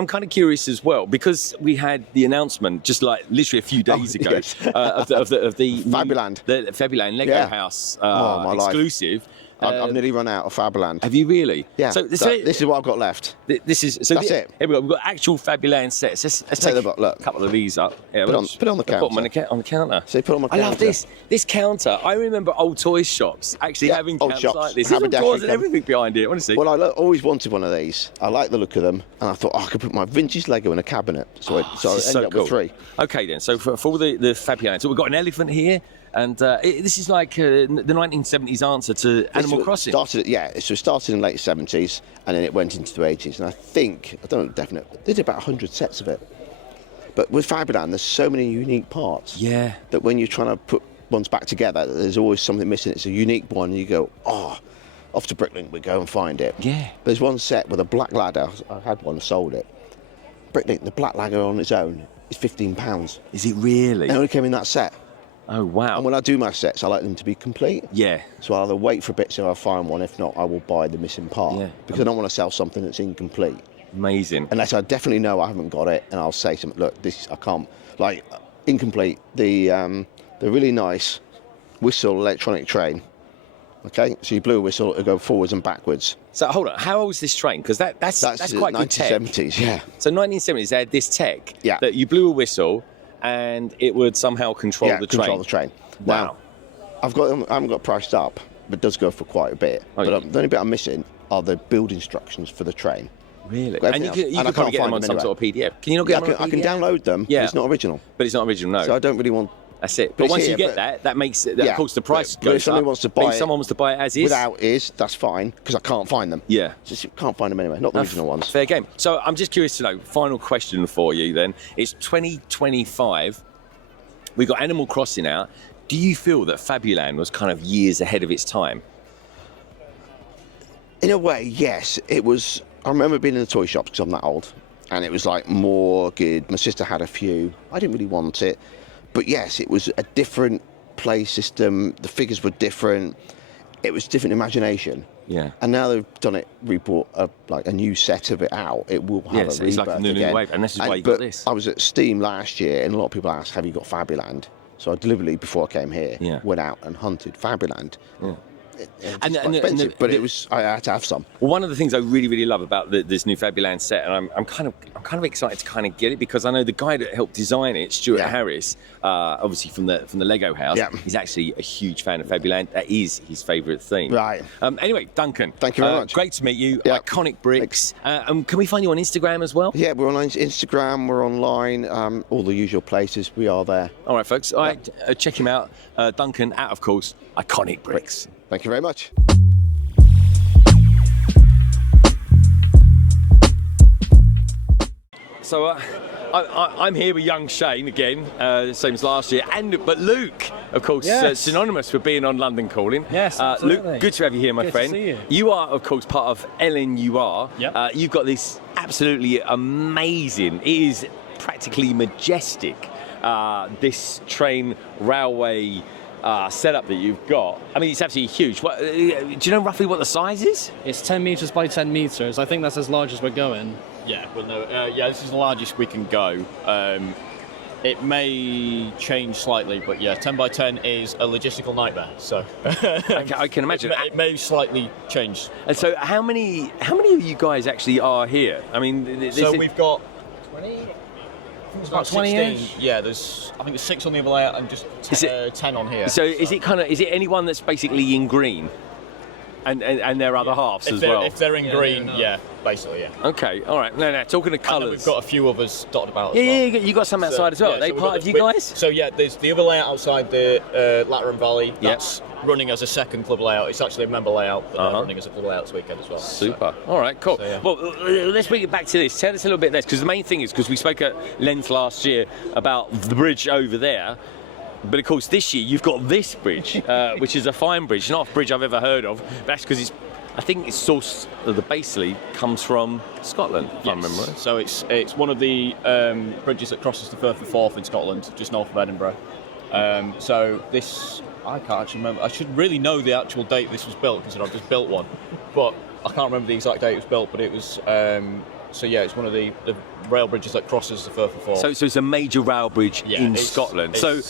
kind of curious as well, because we had the announcement just like literally a few days ago of the Fabuland, the Fabuland Lego House exclusive. I've nearly run out of Fabuland. Have you really? Yeah. So this is what I've got left. That's it. Here we go. We've got actual Fabuland sets. Let's take a couple of these up. Yeah, put it on the counter. Put them on the counter. So put on my counter. I love this counter. I remember old toy shops actually having counters like this. There's doors and everything behind it, honestly. Well, I always wanted one of these. I like the look of them, and I thought I could put my vintage Lego in a cabinet. So I ended up with 3. Okay then. So for all the Fabuland, so we've got an elephant here. And this is like the 1970s answer to Animal Crossing. So it started in the late 70s, and then it went into the 80s. And I don't know definite, they did about 100 sets of it. But with Fabuland, there's so many unique parts. Yeah. That when you're trying to put ones back together, there's always something missing. It's a unique one, and you go, off to Bricklink we go and find it. Yeah. There's one set with a black ladder. I had one, sold it. Bricklink, the black ladder on its own is £15. Is it really? It only came in that set. Oh, wow. And when I do my sets, I like them to be complete. Yeah. So I'll either wait for a bit till I find one. If not, I will buy the missing part. Yeah. Because I don't want to sell something that's incomplete. Amazing. Unless I definitely know I haven't got it, and I'll say something, look, this I can't. Like, incomplete. The really nice whistle electronic train. Okay? So you blew a whistle, it'll go forwards and backwards. So hold on, how old is this train? Because that's quite good tech. 1970s, yeah. So 1970s, they had this tech that you blew a whistle, and it would somehow control the train. Control the train. Wow. Now, I haven't got priced up, but it does go for quite a bit. Oh, but the only bit I'm missing are the build instructions for the train. Really? And you can probably get them on some sort of PDF. Can you not get them on a PDF? I can download them, but it's not original. But it's not original, no. So I don't really want... That's it. But once you get that makes it, of course, the price goes up. If someone wants to buy it, someone wants to buy it as is, without that's fine, because I can't find them. Yeah. Just can't find them anywhere, not the original ones. Fair game. So I'm just curious to know, final question for you then. It's 2025. We got Animal Crossing out. Do you feel that Fabuland was kind of years ahead of its time? In a way, yes. It was. I remember being in the toy shops because I'm that old, and it was like more good. My sister had a few. I didn't really want it, but yes, it was a different play system. The figures were different. It was different imagination. Yeah. And now they've done it, rebrought a new set of it out. It will have a rebirth it's like a new wave, and this is why you got this. I was at Steam last year, and a lot of people asked, "Have you got Fabuland?" So I deliberately, before I came here, went out and hunted Fabuland. Yeah. It's expensive, but I had to have some. Well, one of the things I really, really love about this new Fabuland set, and I'm kind of excited to kind of get it, because I know the guy that helped design it, Stuart Harris, obviously from the Lego house, he's actually a huge fan of Fabuland. That is his favourite theme. Right. Anyway, Duncan, thank you very much. Great to meet you. Iconic bricks. Can we find you on Instagram as well? Yeah, we're on Instagram. We're online. All the usual places. We are there. All right, folks. All right, check him out. Duncan at, of course, Iconic Bricks. Thank you very much. So I'm here with young Shane again, same as last year, but Luke, of course, synonymous with being on London Calling. Yes, Luke, good to have you here, my friend. To see you. You are, of course, part of LNUR. Yep. You've got this absolutely amazing, it is practically majestic, this train railway setup that you've got. I mean, it's absolutely huge. Do you know roughly what the size is? It's 10 metres by 10 metres. I think that's as large as we're going. Yeah, well, no, this is the largest we can go. It may change slightly, but 10 by 10 is a logistical nightmare. So I can imagine it may slightly change. And so, how many of you guys actually are here? I mean, we've got 20. It's about 20-ish? Yeah, I think there's 6 on the other layout and just 10 on here. So is it anyone that's basically in green, and their other halves as well? If they're in green, basically, yeah. Okay, all right. No, talking of colours. We've got a few others dotted about as well. Yeah, you got some outside as well. Are they part of you guys? So there's the other layout outside the Lateran Valley. That's running as a second club layout. It's actually a member layout, but they're running as a club layout this weekend as well. Super. All right, cool. Well, let's bring it back to this. Tell us a little bit of this, because the main thing is, because we spoke at length last year about the bridge over there, but of course this year you've got this bridge, which is a fine bridge, not a bridge I've ever heard of, but that's because it's I think its source of the basically comes from Scotland, if I remember right. So it's one of the bridges that crosses the Firth of Forth in Scotland, just north of Edinburgh. So this, I can't actually remember. I should really know the actual date this was built, because I've just built one. But I can't remember the exact date it was built, but it was... so yeah, it's one of the rail bridges that crosses the Firth of Forth. So it's a major rail bridge in Scotland. So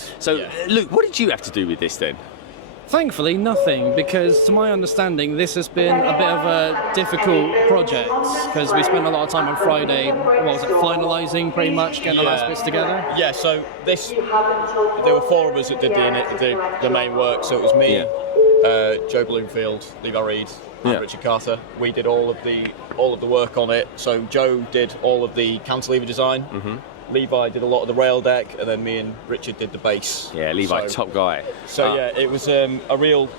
Luke, what did you have to do with this then? Thankfully, nothing, because to my understanding, this has been a bit of a difficult project, because we spent a lot of time on Friday, finalising pretty much, getting the last bits together? Yeah, so there were 4 of us that did the main work, so it was me, Joe Bloomfield, Levi Reid, and Richard Carter. We did all of the work on it. So Joe did all of the cantilever design. Mm-hmm. Levi did a lot of the rail deck, and then me and Richard did the base. Yeah, Levi, top guy. So it was a real...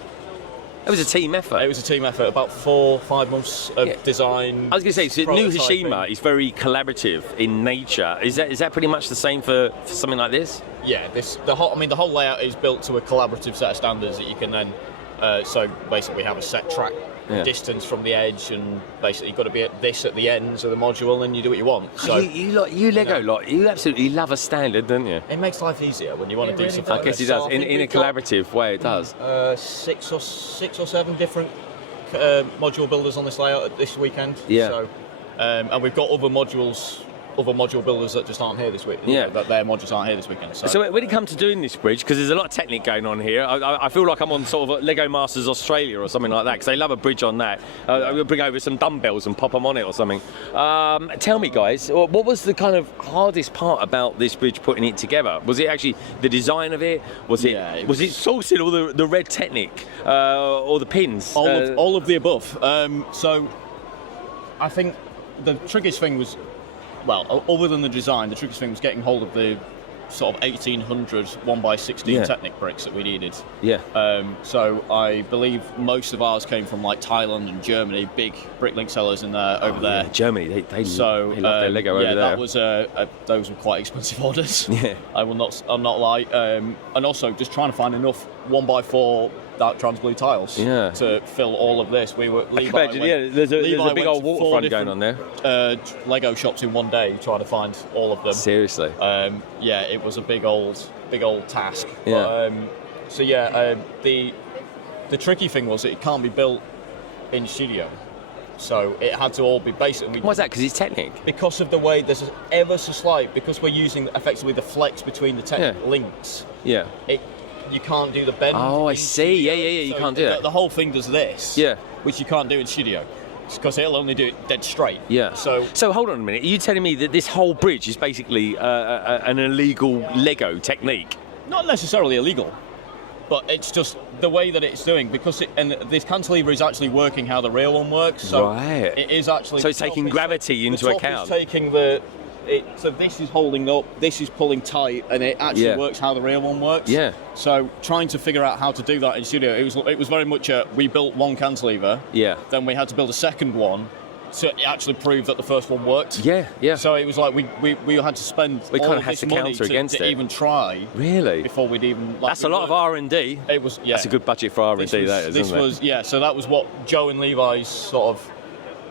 It was a team effort. It was a team effort. About 4-5 months of design. I was going to say, so new Hashima is very collaborative in nature. Is that pretty much the same for something like this? Yeah, the whole layout is built to a collaborative set of standards that you can then... so basically we have a set track distance from the edge, and basically you've got to be at the ends of the module, and you do what you want. So you Lego lot, you absolutely love a standard, don't you? It makes life easier when you want to do something. I guess it does. In a collaborative way, it does. 6 or 7 different module builders on this layout this weekend. Yeah. So, and we've got other module builders that just aren't here this week. Yeah. That their modules aren't here this weekend. So when it comes to doing this bridge, because there's a lot of technique going on here, I feel like I'm on sort of Lego Masters Australia or something like that, because they love a bridge on that. We'll bring over some dumbbells and pop them on it or something. Tell me, guys, what was the kind of hardest part about this bridge, putting it together? Was it actually the design of it? Was it sourcing all the red technique or the pins? All of the above. So I think the trickiest thing was, well, other than the design, the trickiest thing was getting hold of the sort of 1800 1x16 Technic bricks that we needed. Yeah. So I believe most of ours came from like Thailand and Germany, big bricklink sellers in there over there. Yeah, Germany, they love their Lego over there. Yeah, that was those were quite expensive orders. Yeah. I'm not lie. And also just trying to find enough 1x4 dark trans blue tiles to fill all of this. There's a big old waterfront going on there. Lego shops in one day trying to find all of them. Seriously. It was a big old task. Yeah. But, the tricky thing was that it can't be built in studio. So it had to all be basically... Why's that? Because it's Technic? Because of the way there's ever so slight, because we're using effectively the flex between the Technic links. Yeah. You can't do the bend. Oh, I see. Yeah. You can't do it. The whole thing does this. Yeah. Which you can't do in studio, because it'll only do it dead straight. Yeah. So hold on a minute. Are you telling me that this whole bridge is basically an illegal Lego technique? Not necessarily illegal, but it's just the way that it's doing, because this cantilever is actually working how the real one works. So it is actually. So it's taking gravity into account. It's taking so this is holding up, this is pulling tight, and it actually works how the real one works. Yeah. So trying to figure out how to do that in studio, it was very much we built one cantilever. Yeah. Then we had to build a second one to actually prove that the first one worked. Yeah. So it was like we had to spend all of this money to even try. Really? Before we'd even. That's a lot of R&D. It was. Yeah. That's a good budget for R&D. Isn't it? Yeah. So that was what Joe and Levi's sort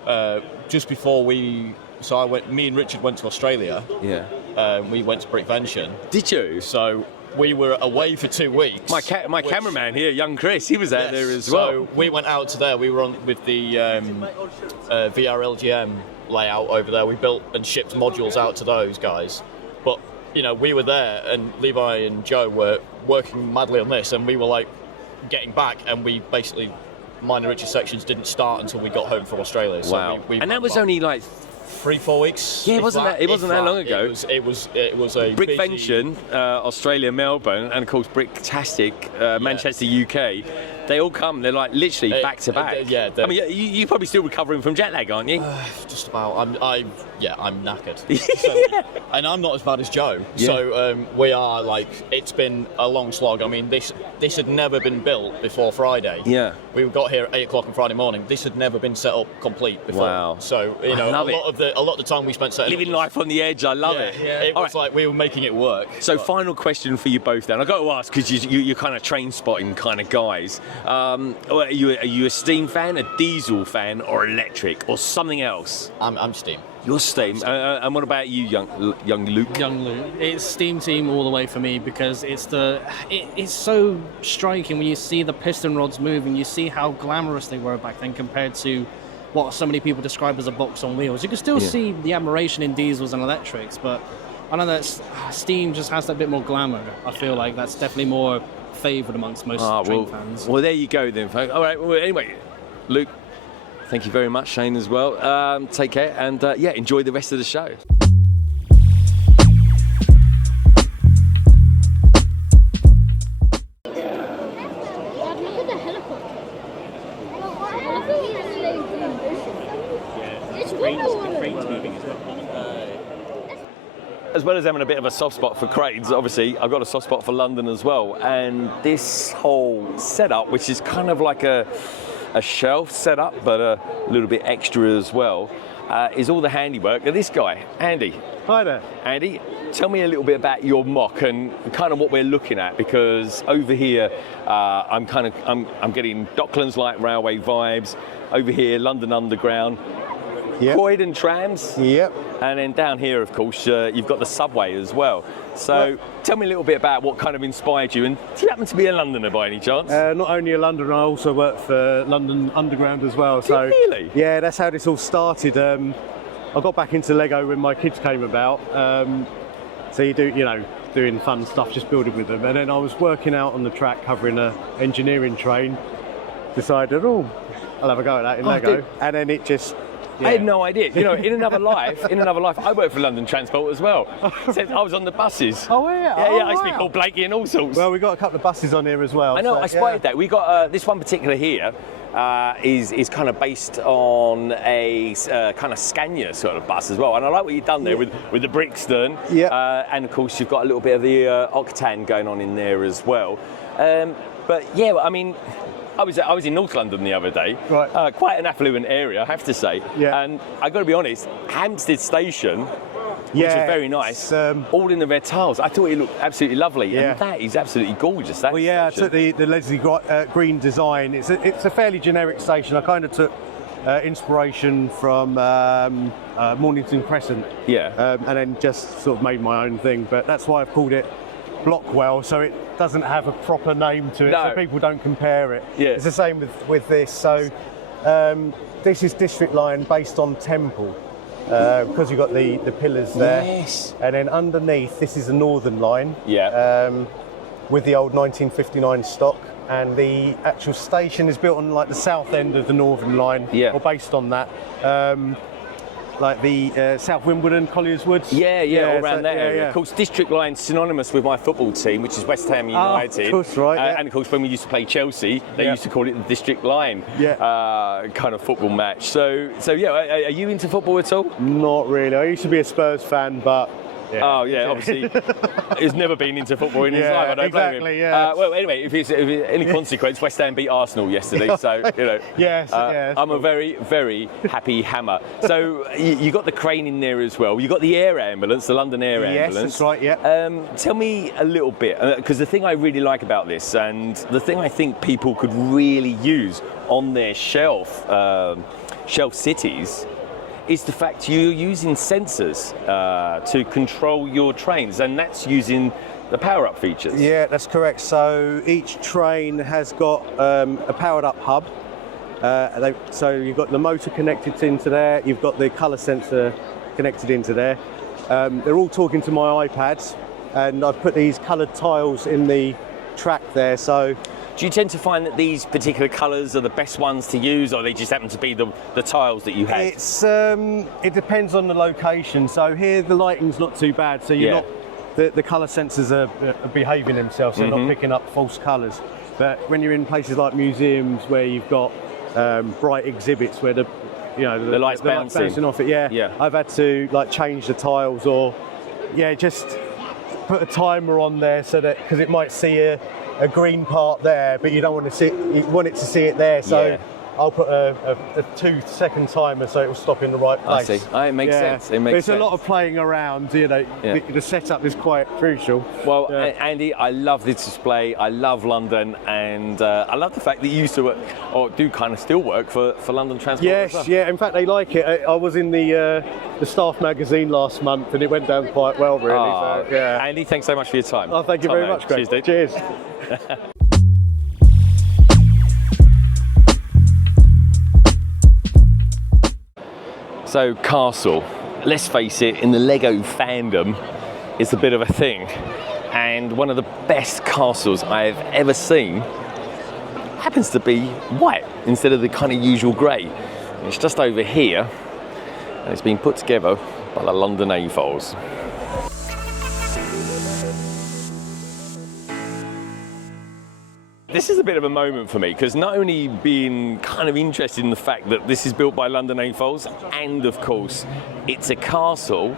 of just before we. So me and Richard went to Australia. Yeah. We went to Brickvention. Did you? So we were away for 2 weeks. My cameraman here, young Chris, he was out there as well. So we went out to there. We were on with the VRLGM layout over there. We built and shipped modules out to those guys. But, we were there, and Levi and Joe were working madly on this, and we were like getting back, and we basically, mine and Richard's sections didn't start until we got home from Australia. So wow. And that was only like 3-4 weeks. Yeah, it wasn't that long ago. It was a Brickvention, Australia, Melbourne, and of course Bricktastic, Manchester, UK. They all come. They're like literally back to back. I mean, you're probably still recovering from jet lag, aren't you? Just about. I'm knackered. And I'm not as bad as Joe. Yeah. So we are like. It's been a long slog. I mean, this had never been built before Friday. Yeah. We got here at 8 o'clock on Friday morning. This had never been set up complete before. Wow. So a lot of the time we spent setting living life on the edge. I love it. Yeah, it was like we were making it work. So, final question for you both. Then I got to ask because you're kind of train spotting kind of guys. Are you a steam fan, a diesel fan, or electric, or something else? I'm steam. You're steam. And what about you, young Luke? Young Luke. It's Steam Team all the way for me because it's so striking when you see the piston rods move and you see how glamorous they were back then compared to what so many people describe as a box on wheels. You can still see the admiration in diesels and electrics, but I know that Steam just has that bit more glamour. I feel like that's definitely more favoured amongst most train fans. Well, there you go then, folks. All right. Well, anyway, Luke, thank you very much. Shane as well. Take care and enjoy the rest of the show. As well as having a bit of a soft spot for cranes, obviously, I've got a soft spot for London as well. And this whole setup, which is kind of like a shelf setup, but a little bit extra as well, is all the handiwork of this guy, Andy. Hi there. Andy, tell me a little bit about your MOC and kind of what we're looking at, because over here, I'm getting Docklands Light Railway vibes. Over here, London Underground. Yep. Croydon trams. Yep. And then down here, of course, you've got the subway as well. So tell me a little bit about what kind of inspired you. And do you happen to be a Londoner by any chance? Not only a Londoner, I also work for London Underground as well. So really? Yeah, that's how this all started. I got back into Lego when my kids came about. So you do, doing fun stuff, just building with them. And then I was working out on the track covering an engineering train. Decided, I'll have a go at that in Lego. And then it just... Yeah. I had no idea. In another life, I worked for London Transport as well. I was on the buses. Oh, yeah? Yeah, I used to be called Blakey and all sorts. Well, we got a couple of buses on here as well. I know, I spotted that. We got this one particular here is kind of based on a kind of Scania sort of bus as well. And I like what you've done there with the Brixton. Yeah. And of course, you've got a little bit of the Octane going on in there as well. But yeah, I mean, I was in North London the other day, right. Quite an affluent area, I have to say. Yeah. And I got to be honest, Hampstead Station, which is very nice, all in the red tiles. I thought it looked absolutely lovely, and that is absolutely gorgeous. That station. I took the Leslie Green design. It's a fairly generic station. I kind of took inspiration from Mornington Crescent, and then just sort of made my own thing. But that's why I've called it Blockwell, so it doesn't have a proper name to it, so people don't compare it. Yeah. It's the same with this. So this is District Line based on Temple, because you've got the pillars there. Yes. And then underneath, this is the Northern Line. Yeah. With the old 1959 stock, and the actual station is built on like the south end of the Northern Line, or based on that. Like the South Wimbledon, Colliers Woods. Yeah, all around that area. Of course, District Line's synonymous with my football team, which is West Ham United. Of course, right. And of course, when we used to play Chelsea, they used to call it the District Line kind of football match. So yeah, are you into football at all? Not really. I used to be a Spurs fan, but... obviously, he's never been into football in his life. I don't blame him. Well, anyway, if it's any consequence, West Ham beat Arsenal yesterday, so Yes. I'm a very, very happy hammer. So you got the crane in there as well. You got the air ambulance, the London Air Ambulance. Yes, that's right. Yeah. Tell me a little bit, because the thing I really like about this, and the thing I think people could really use on their shelf cities, is the fact you're using sensors to control your trains, and that's using the power-up features. Yeah, that's correct. So each train has got a powered-up hub. So you've got the motor connected into there, you've got the colour sensor connected into there. They're all talking to my iPads, and I've put these coloured tiles in the track there. So do you tend to find that these particular colours are the best ones to use, or they just happen to be the tiles that you have? It depends on the location. So here the lighting's not too bad, so you're not the colour sensors are behaving themselves, so they're not picking up false colours. But when you're in places like museums where you've got bright exhibits where the light's bouncing off it, I've had to change the tiles, or just put a timer on there so that, because it might see a green part there, but you don't want to see, you want it to see it there. So I'll put a 2-second timer so it will stop in the right place. I see. It makes sense. It makes There's sense. a lot of playing around, you know, the setup is quite crucial. Well, Andy, I love this display. I love London, and I love the fact that you used to work, or do kind of still work for London Transport. Yes, as well. yeah. In fact, they like it. I was in the staff magazine last month, and it went down quite well, really. So, yeah. Andy, thanks so much for your time. Oh, thank you very much, Greg. Cheers, dude. Cheers. So, Castle, let's face it, in the Lego fandom, it's a bit of a thing. And one of the best castles I have ever seen happens to be white instead of the kind of usual grey. It's just over here, and it's been put together by the London AFOLs. This is a bit of a moment for me, because not only being kind of interested in the fact that this is built by London AFOLs, and of course it's a castle,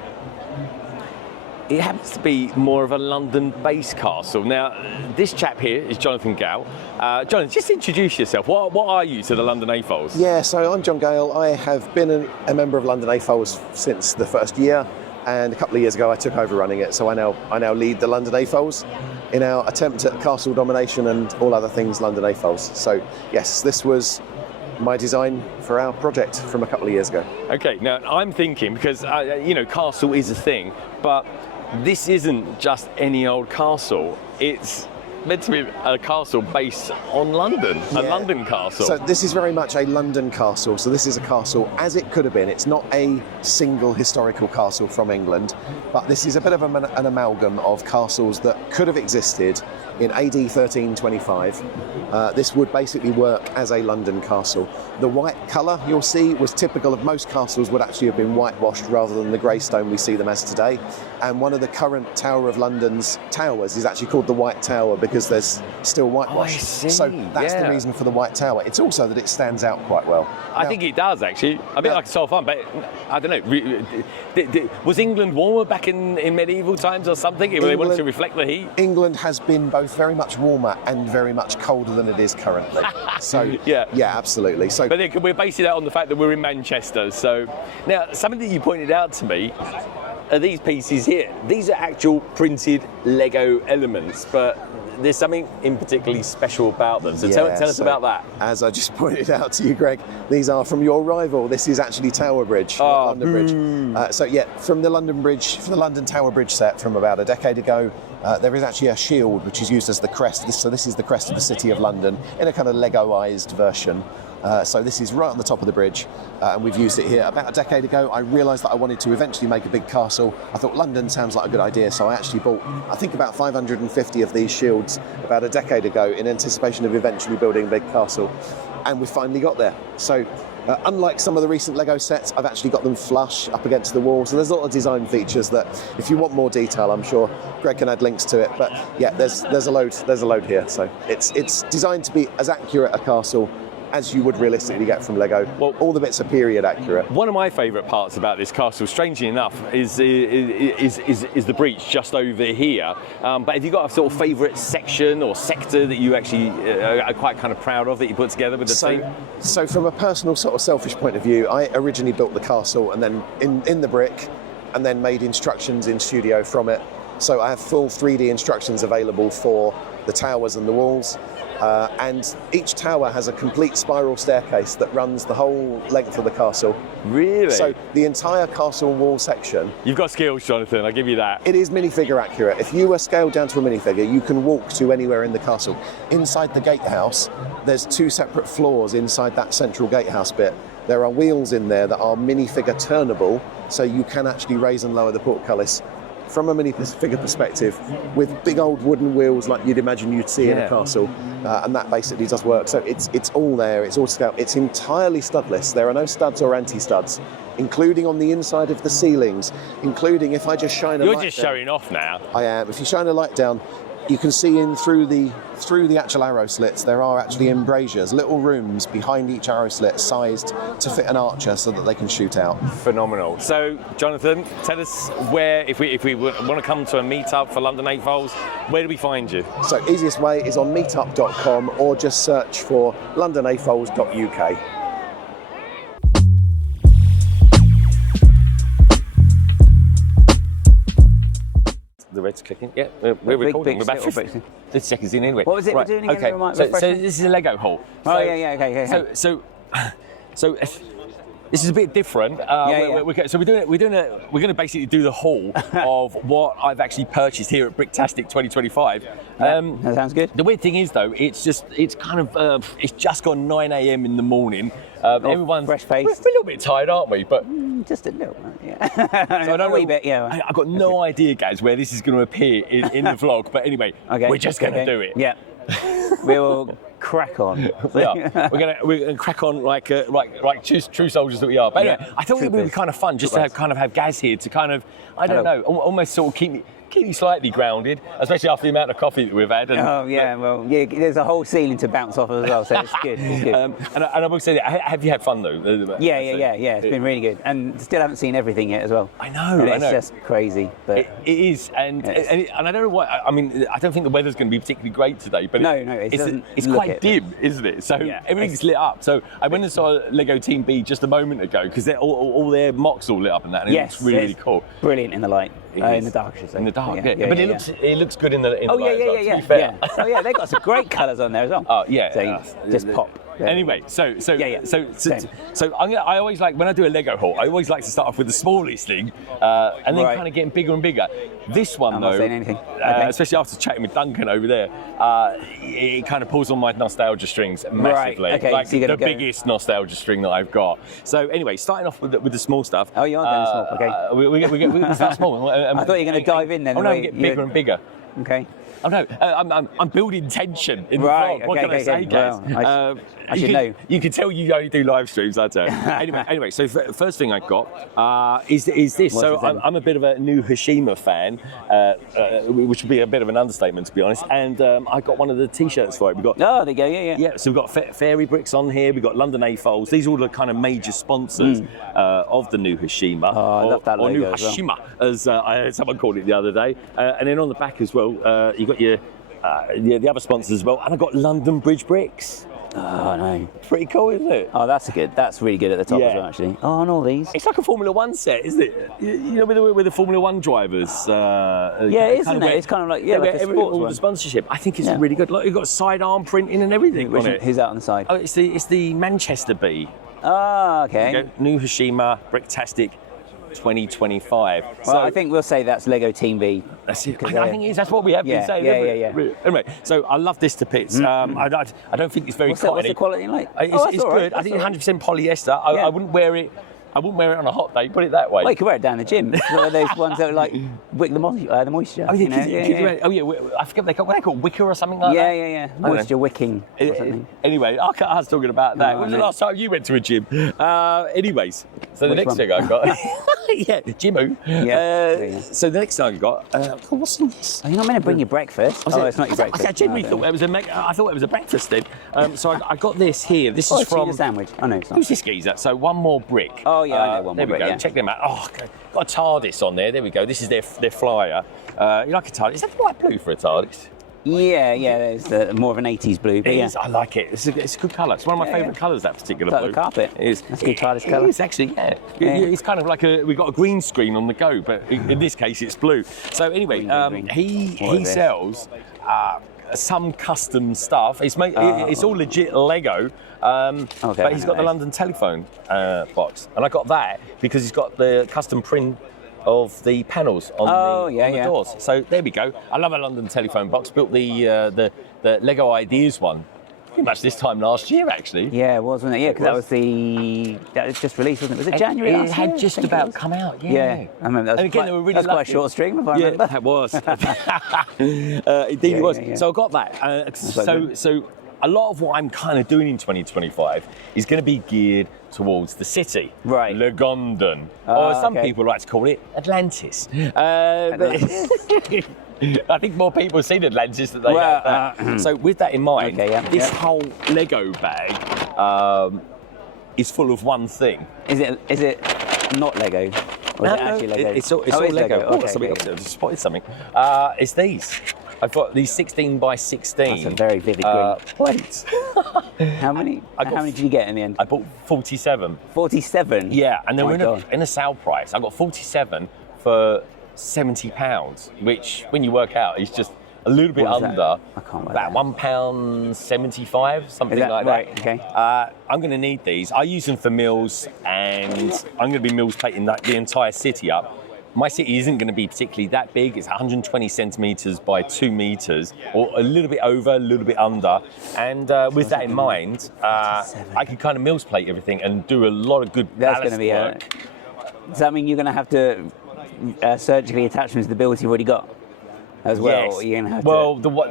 it happens to be more of a London-based castle. Now, this chap here is Jonathan Gale. Jonathan, just introduce yourself. What are you to the London AFOLs? Yeah, so I'm John Gale. I have been a member of London AFOLs since the first year, and a couple of years ago I took over running it. So I now lead the London AFOLs in our attempt at castle domination and all other things London AFOLs. So yes, this was my design for our project from a couple of years ago. Okay, now I'm thinking, because you know, castle is a thing, but this isn't just any old castle. It's meant to be a castle based on London, a London castle. So this is very much a London castle. So this is a castle as it could have been. It's not a single historical castle from England, but this is a bit of an amalgam of castles that could have existed in AD 1325. This would basically work as a London castle. The white colour you'll see was typical of most castles, would actually have been whitewashed rather than the grey stone we see them as today. And one of the current Tower of London's towers is actually called the White Tower because there's still whitewash. I see. So that's the reason for the White Tower. It's also that it stands out quite well. I think it does, actually. I mean, like it's so fun, but I don't know. Was England warmer back in medieval times or something? They wanted to reflect the heat? England has been both very much warmer and very much colder than it is currently. So yeah, absolutely. So, but we're basing that on the fact that we're in Manchester. So now, something that you pointed out to me are these pieces here. These are actual printed Lego elements, but there's something in particularly special about them. So tell us about that. As I just pointed out to you, Greg, these are from your rival. This is actually Tower Bridge, not London Bridge. So yeah, from the London Bridge, from the London Tower Bridge set from about a decade ago, there is actually a shield which is used as the crest. So this is the crest of the City of London in a kind of Legoized version. So this is right on the top of the bridge, and we've used it here. About a decade ago, I realised that I wanted to eventually make a big castle. I thought London sounds like a good idea, so I actually bought, I think, about 550 of these shields about a decade ago in anticipation of eventually building a big castle, and we finally got there. So unlike some of the recent Lego sets, I've actually got them flush up against the wall, so there's a lot of design features that, if you want more detail, I'm sure Greg can add links to it, but yeah, there's a load here. So it's designed to be as accurate a castle as you would realistically get from Lego. Well, all the bits are period accurate. One of my favourite parts about this castle, strangely enough, is the breach just over here. But have you got a sort of favourite section or sector that you actually are quite kind of proud of that you put together with the team? So from a personal sort of selfish point of view, I originally built the castle and then in the brick, and then made instructions in Studio from it. So I have full 3D instructions available for the towers and the walls. And each tower has a complete spiral staircase that runs the whole length of the castle. Really? So the entire castle wall section... You've got skills, Jonathan, I'll give you that. It is minifigure accurate. If you were scaled down to a minifigure, you can walk to anywhere in the castle. Inside the gatehouse, there's 2 separate floors inside that central gatehouse bit. There are wheels in there that are minifigure turnable, so you can actually raise and lower the portcullis from a minifigure perspective with big old wooden wheels like you'd imagine you'd see in a castle, and that basically does work. So it's all there, it's all scaled. It's entirely studless. There are no studs or anti-studs, including on the inside of the ceilings, including if I just shine a light down. You're just showing off now. I am. If you shine a light down, you can see in through the actual arrow slits, there are actually embrasures, little rooms behind each arrow slit sized to fit an archer so that they can shoot out. Phenomenal. So, Jonathan, tell us where, if we want to come to a meetup for London AFOLs, where do we find you? So, easiest way is on meetup.com or just search for londonafols.uk. The red's clicking. Yeah, we're recording. We're about 50 seconds in anyway. What was it we're doing again? Okay, so this is a Lego haul. Oh, yeah, okay. So this is a bit different. So we're going to basically do the haul of what I've actually purchased here at Bricktastic 2025. That sounds good. The weird thing is though, it's just gone 9 a.m. in the morning. Everyone's fresh-faced. We're a little bit tired, aren't we? But just a little bit, yeah. So I don't a wee bit, yeah. I've got no idea, guys, where this is going to appear in the vlog. But anyway, we're just going to do it. Yeah. We will crack on. We're gonna crack on like true soldiers that we are. But anyway, I thought it would be kind of fun just to have Gaz here to kind of, I don't know, almost sort of keep you slightly grounded, especially after the amount of coffee that we've had. And, there's a whole ceiling to bounce off as well, so it's good. It's good. And I will say that, have you had fun though? Yeah. It's been really good, and still haven't seen everything yet as well. I know. It's just crazy, but it is, and I don't know why. I mean, I don't think the weather's going to be particularly great today, but it's quite dim, isn't it? So everything's lit up. So I went and saw Lego Team B just a moment ago because all their MOCs all lit up and that, and it looks really cool. Brilliant in the light. In the dark, I should say. In the dark, but it looks good in the light. Yeah. To be fair. Oh yeah, they've got some great colours on there as well. Oh yeah. So just pop. Anyway, so I always like, when I do a Lego haul, I always like to start off with the smallest thing, and then kind of getting bigger and bigger. This one, I'm though, not saying anything. especially after chatting with Duncan over there, it kind of pulls on my nostalgia strings massively. Right. Okay. Like so the biggest nostalgia string that I've got. So anyway, starting off with the small stuff. Oh, you are doing small. Okay. We're going to start small. I thought you were going to dive in then. Oh no, I'm getting bigger and bigger. Okay. Oh no, I'm building tension in the vlog. What can I say, guys? Well, I should know. You can tell you only do live streams, I tell you. Anyway, so first thing I got is this. So I'm a bit of a new Hashima fan, which would be a bit of an understatement, to be honest. And I got one of the T-shirts for it. We got. Oh, there you go. Yeah. Yeah. So we've got Fairy Bricks on here. We've got London AFOLs. These are all the kind of major sponsors of the new Hashima. Oh, I love that logo. Or new Hashima, as I heard someone called it the other day. And then on the back as well, you got your the other sponsors as well, and I got London Bridge Bricks. Oh no, pretty cool, isn't it? Oh, that's really good at the top as well, actually. Oh, and all these. It's like a Formula One set, isn't it? You know, with the Formula One drivers. Isn't it? It's kind of like like a sports one. The sponsorship. I think it's really good. Like you've got sidearm printing and everything on it. Who's that on the side? Oh, it's the Manchester bee. Oh, okay. New Hashima Bricktastic 2025. Well, I think we'll say that's Lego Team B. That's it. I think it is. That's what we have been saying. Yeah. Anyway, so I love this to bits. I don't think it's very what's the quality like? It's good. I think 100% polyester. I wouldn't wear it. I wouldn't wear it on a hot day, put it that way. Well, you could wear it down the gym. It's one of those ones that like wick the moisture. Oh, yeah. I forget what they call wicker or something like that. Yeah. Moisture wicking or something. Anyway, I was talking about that. When was the last time you went to a gym? Anyways, so the next thing I got... Jimu. So the next thing I got... what's this? You're not meant to bring your breakfast. It's not your breakfast. I genuinely thought it was a breakfast then. So I got this here. This is from... a sandwich. Oh, no, it's not. Who's this geezer? So One More Brick. Oh, yeah, I know One More Brick. There we go. Check them out. Oh, okay. Got a TARDIS on there. There we go. This is their flyer. You like a TARDIS? Is that the right blue for a TARDIS? Yeah, it's more of an 80s blue. But it is, I like it. It's a good colour. It's one of my favourite colours, that particular blue. Like the carpet. It is. That's a good TARDIS colour. It is actually, It's kind of like we've got a green screen on the go, but in this case it's blue. So anyway, he sells some custom stuff. It's all legit Lego. But he's got the London telephone box. And I got that because he's got the custom print of the panels on the doors. So there we go. I love a London telephone box. Built the Lego Ideas one pretty much this time last year, actually. Yeah, it was, wasn't it? Yeah, because that was just released, wasn't it? Was it January last year? It had just about come out, Yeah, I remember that. That's quite a short stream, if I remember. Yeah, that was. Indeed it was. So I got that. So a lot of what I'm kind of doing in 2025 is going to be geared towards the city, right? London, or some people like to call it Atlantis. I think more people have seen Atlantis than they have that. So with that in mind, this whole Lego bag is full of one thing. Is it not Lego? Or is it actually Lego? It's all Lego. I've just spotted something. It's these. I've got these 16 by 16. That's a very vivid green. Plates. How many did you get in the end? I bought 47. 47? Yeah, and they were in a sale price. I got 47 for £70, which, when you work out, is just a little bit under. I can't work about £1.75, something like that. Right, okay. I'm going to need these. I use them for meals, and I'm going to be meals plating the entire city up. My city isn't going to be particularly that big. It's 120 centimetres by 2 metres, or a little bit over, a little bit under. And with that in mind, I can kind of meals plate everything and do a lot of good ballast work. Does that mean you're going to have to surgically attach them to the builds you've already got as well? Yes. You're gonna have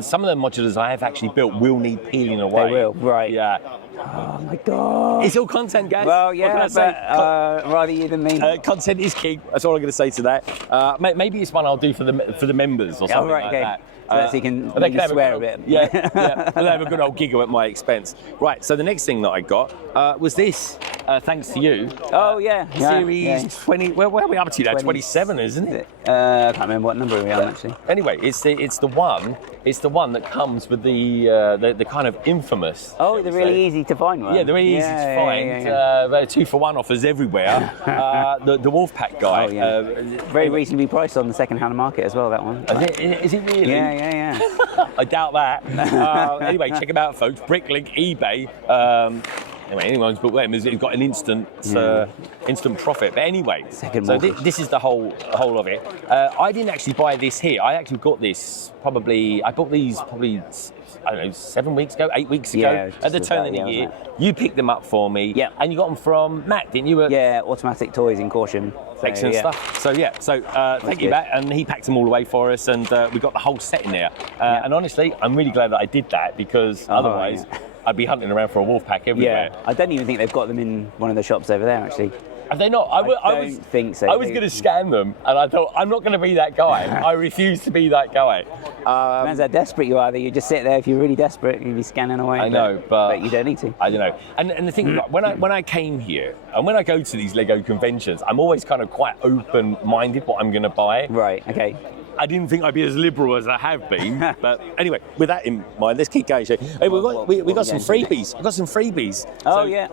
some of the modulars I have actually built will need peeling away. They will, right. Yeah. Oh my God. It's all content, guys. Well, yeah, but rather you than me. Content is king. That's all I'm going to say to that. Maybe it's one I'll do for the members or something like that. So you can swear a bit. Yeah, yeah. They'll have a good old giggle at my expense. Right, so the next thing that I got was this, thanks to you. Oh, yeah. Series 20, where are we up to now? 27, isn't it? I can't remember what number we are, actually. Anyway, it's the one that comes with the kind of infamous. Oh, the really easy to find one. Yeah, they're really easy to find. They're 2-for-1 offers everywhere. The Wolfpack guy. Oh, yeah. Very reasonably priced on the second-hand market as well, that one. Is it really? Yeah. I doubt that. Anyway, check them out, folks. Bricklink, eBay. Anyway, anyone's booked them. It's got an instant profit. But anyway, this is the whole of it. I didn't actually buy this here. I actually got this I bought these probably, I don't know, 7 weeks ago, 8 weeks ago, at the turn of the year. You picked them up for me, and you got them from Matt, didn't you? Yeah, Automatic Toys in Caution. So, excellent stuff. So thank you, Matt, and he packed them all away for us, and we got the whole set in there. And honestly, I'm really glad that I did that, because otherwise I'd be hunting around for a Wolfpack everywhere. Yeah, I don't even think they've got them in one of the shops over there, actually. Have they not? I don't think so. I was going to scan them, and I thought, I'm not going to be that guy. I refuse to be that guy. Depends how desperate you are. You just sit there. If you're really desperate, you'd be scanning away. I know, but you don't need to. I don't know. And the thing, when I came here, and when I go to these Lego conventions, I'm always kind of quite open-minded what I'm going to buy. Right. Okay. I didn't think I'd be as liberal as I have been, but anyway, with that in mind, let's keep going. Hey, we got some freebies. We've got some freebies.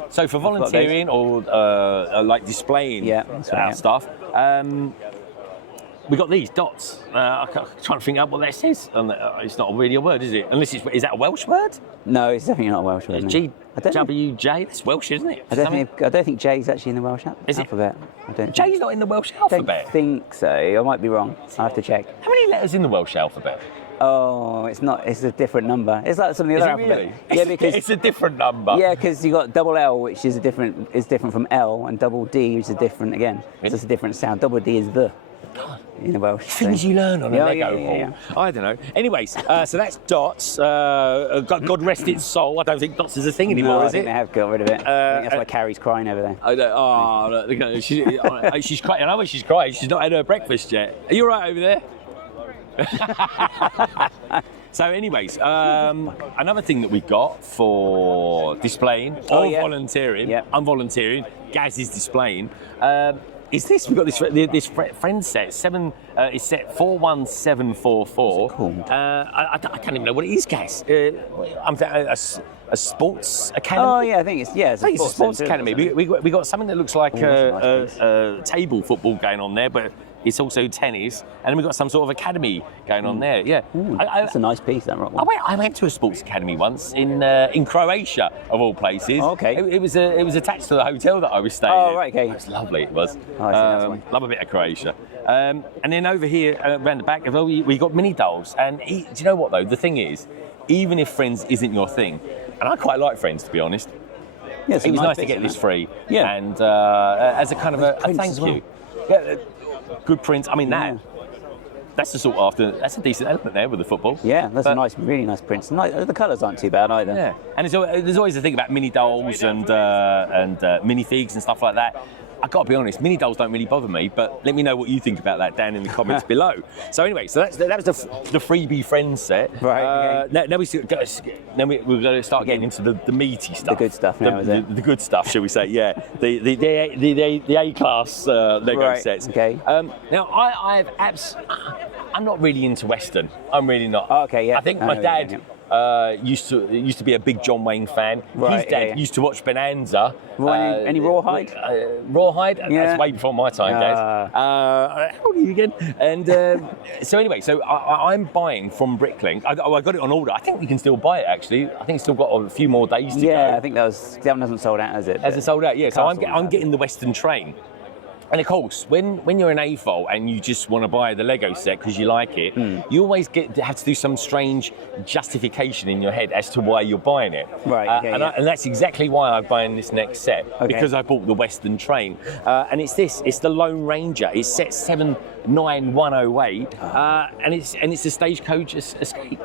So for volunteering or like displaying our stuff, we got these dots. I'm trying to think out what that says. It's not really a word, is it? Unless is that a Welsh word? No, it's definitely not a Welsh word. GWJ. That's Welsh, isn't it? I don't think J is actually in the Welsh alphabet. J's not in the Welsh alphabet? I don't think so. I might be wrong. I'll have to check. How many letters in the Welsh alphabet? Oh, it's not. It's a different number. It's like some of the other alphabet. Really? Yeah, because it's a different number. Yeah, because you got double L, which is different from L, and double D, which is different again. So it's a different sound. Double D is the. In the Welsh. Things you learn on a Lego haul. I don't know. Anyways, so that's Dots. God rest its soul. I don't think Dots is a thing anymore, I is think it? they have got rid of it. I think that's why Carrie's crying over there. She's crying. I know she's crying. She's not had her breakfast yet. Are you all right over there? So anyways, another thing that we got for displaying or volunteering, I'm volunteering, Gaz is displaying, is this. We've got this friend set, it's set 41744. Cool. I can't even know what it is, Gaz. I'm a sports academy? Oh yeah, I think it's a sports academy. We got something that looks like a table football going on there, but it's also tennis, and then we've got some sort of academy going on there. Yeah, that's a nice piece, that rock one. I went to a sports academy once in Croatia, of all places. Oh, okay. It was attached to the hotel that I was staying in. Oh, right, okay. It was lovely. It was. Oh, I see, love a bit of Croatia. And then over here, around the back, we got mini dolls. And do you know what though? The thing is, even if Friends isn't your thing, and I quite like Friends to be honest. Yeah, it was nice to get this free. Yeah. And as a kind of a thank you. Yeah, good prints. I mean, that's a decent element there with the football. Yeah, that's a really nice print. The colours aren't too bad either. Yeah, and there's always the thing about mini dolls and minifigs and stuff like that. I got to be honest, mini dolls don't really bother me, but let me know what you think about that down in the comments below. So anyway, that was the freebie friends set. Right. Now we're going to start getting into the meaty stuff. The good stuff now, is it? The good stuff, shall we say? Yeah. The A-class Lego sets. Okay. Now I'm not really into Western. I'm really not. Oh, okay. Yeah. I think my dad. Used to be a big John Wayne fan. His dad used to watch Bonanza. Any Rawhide? Rawhide? Yeah. That's way before my time, Dad. How old are you again? And so anyway, I'm buying from Bricklink. I got it on order. I think we can still buy it, actually. I think it's still got a few more days to go. Yeah, I think that one hasn't sold out, has it? Hasn't sold out, yeah. So I'm getting the Western train. And of course, when you're in AFOL and you just want to buy the Lego set because you like it, you always have to do some strange justification in your head as to why you're buying it. Right. And that's exactly why I'm buying this next set, because I bought the Western train. And it's the Lone Ranger. It's set 79108, and it's the Stagecoach Escape.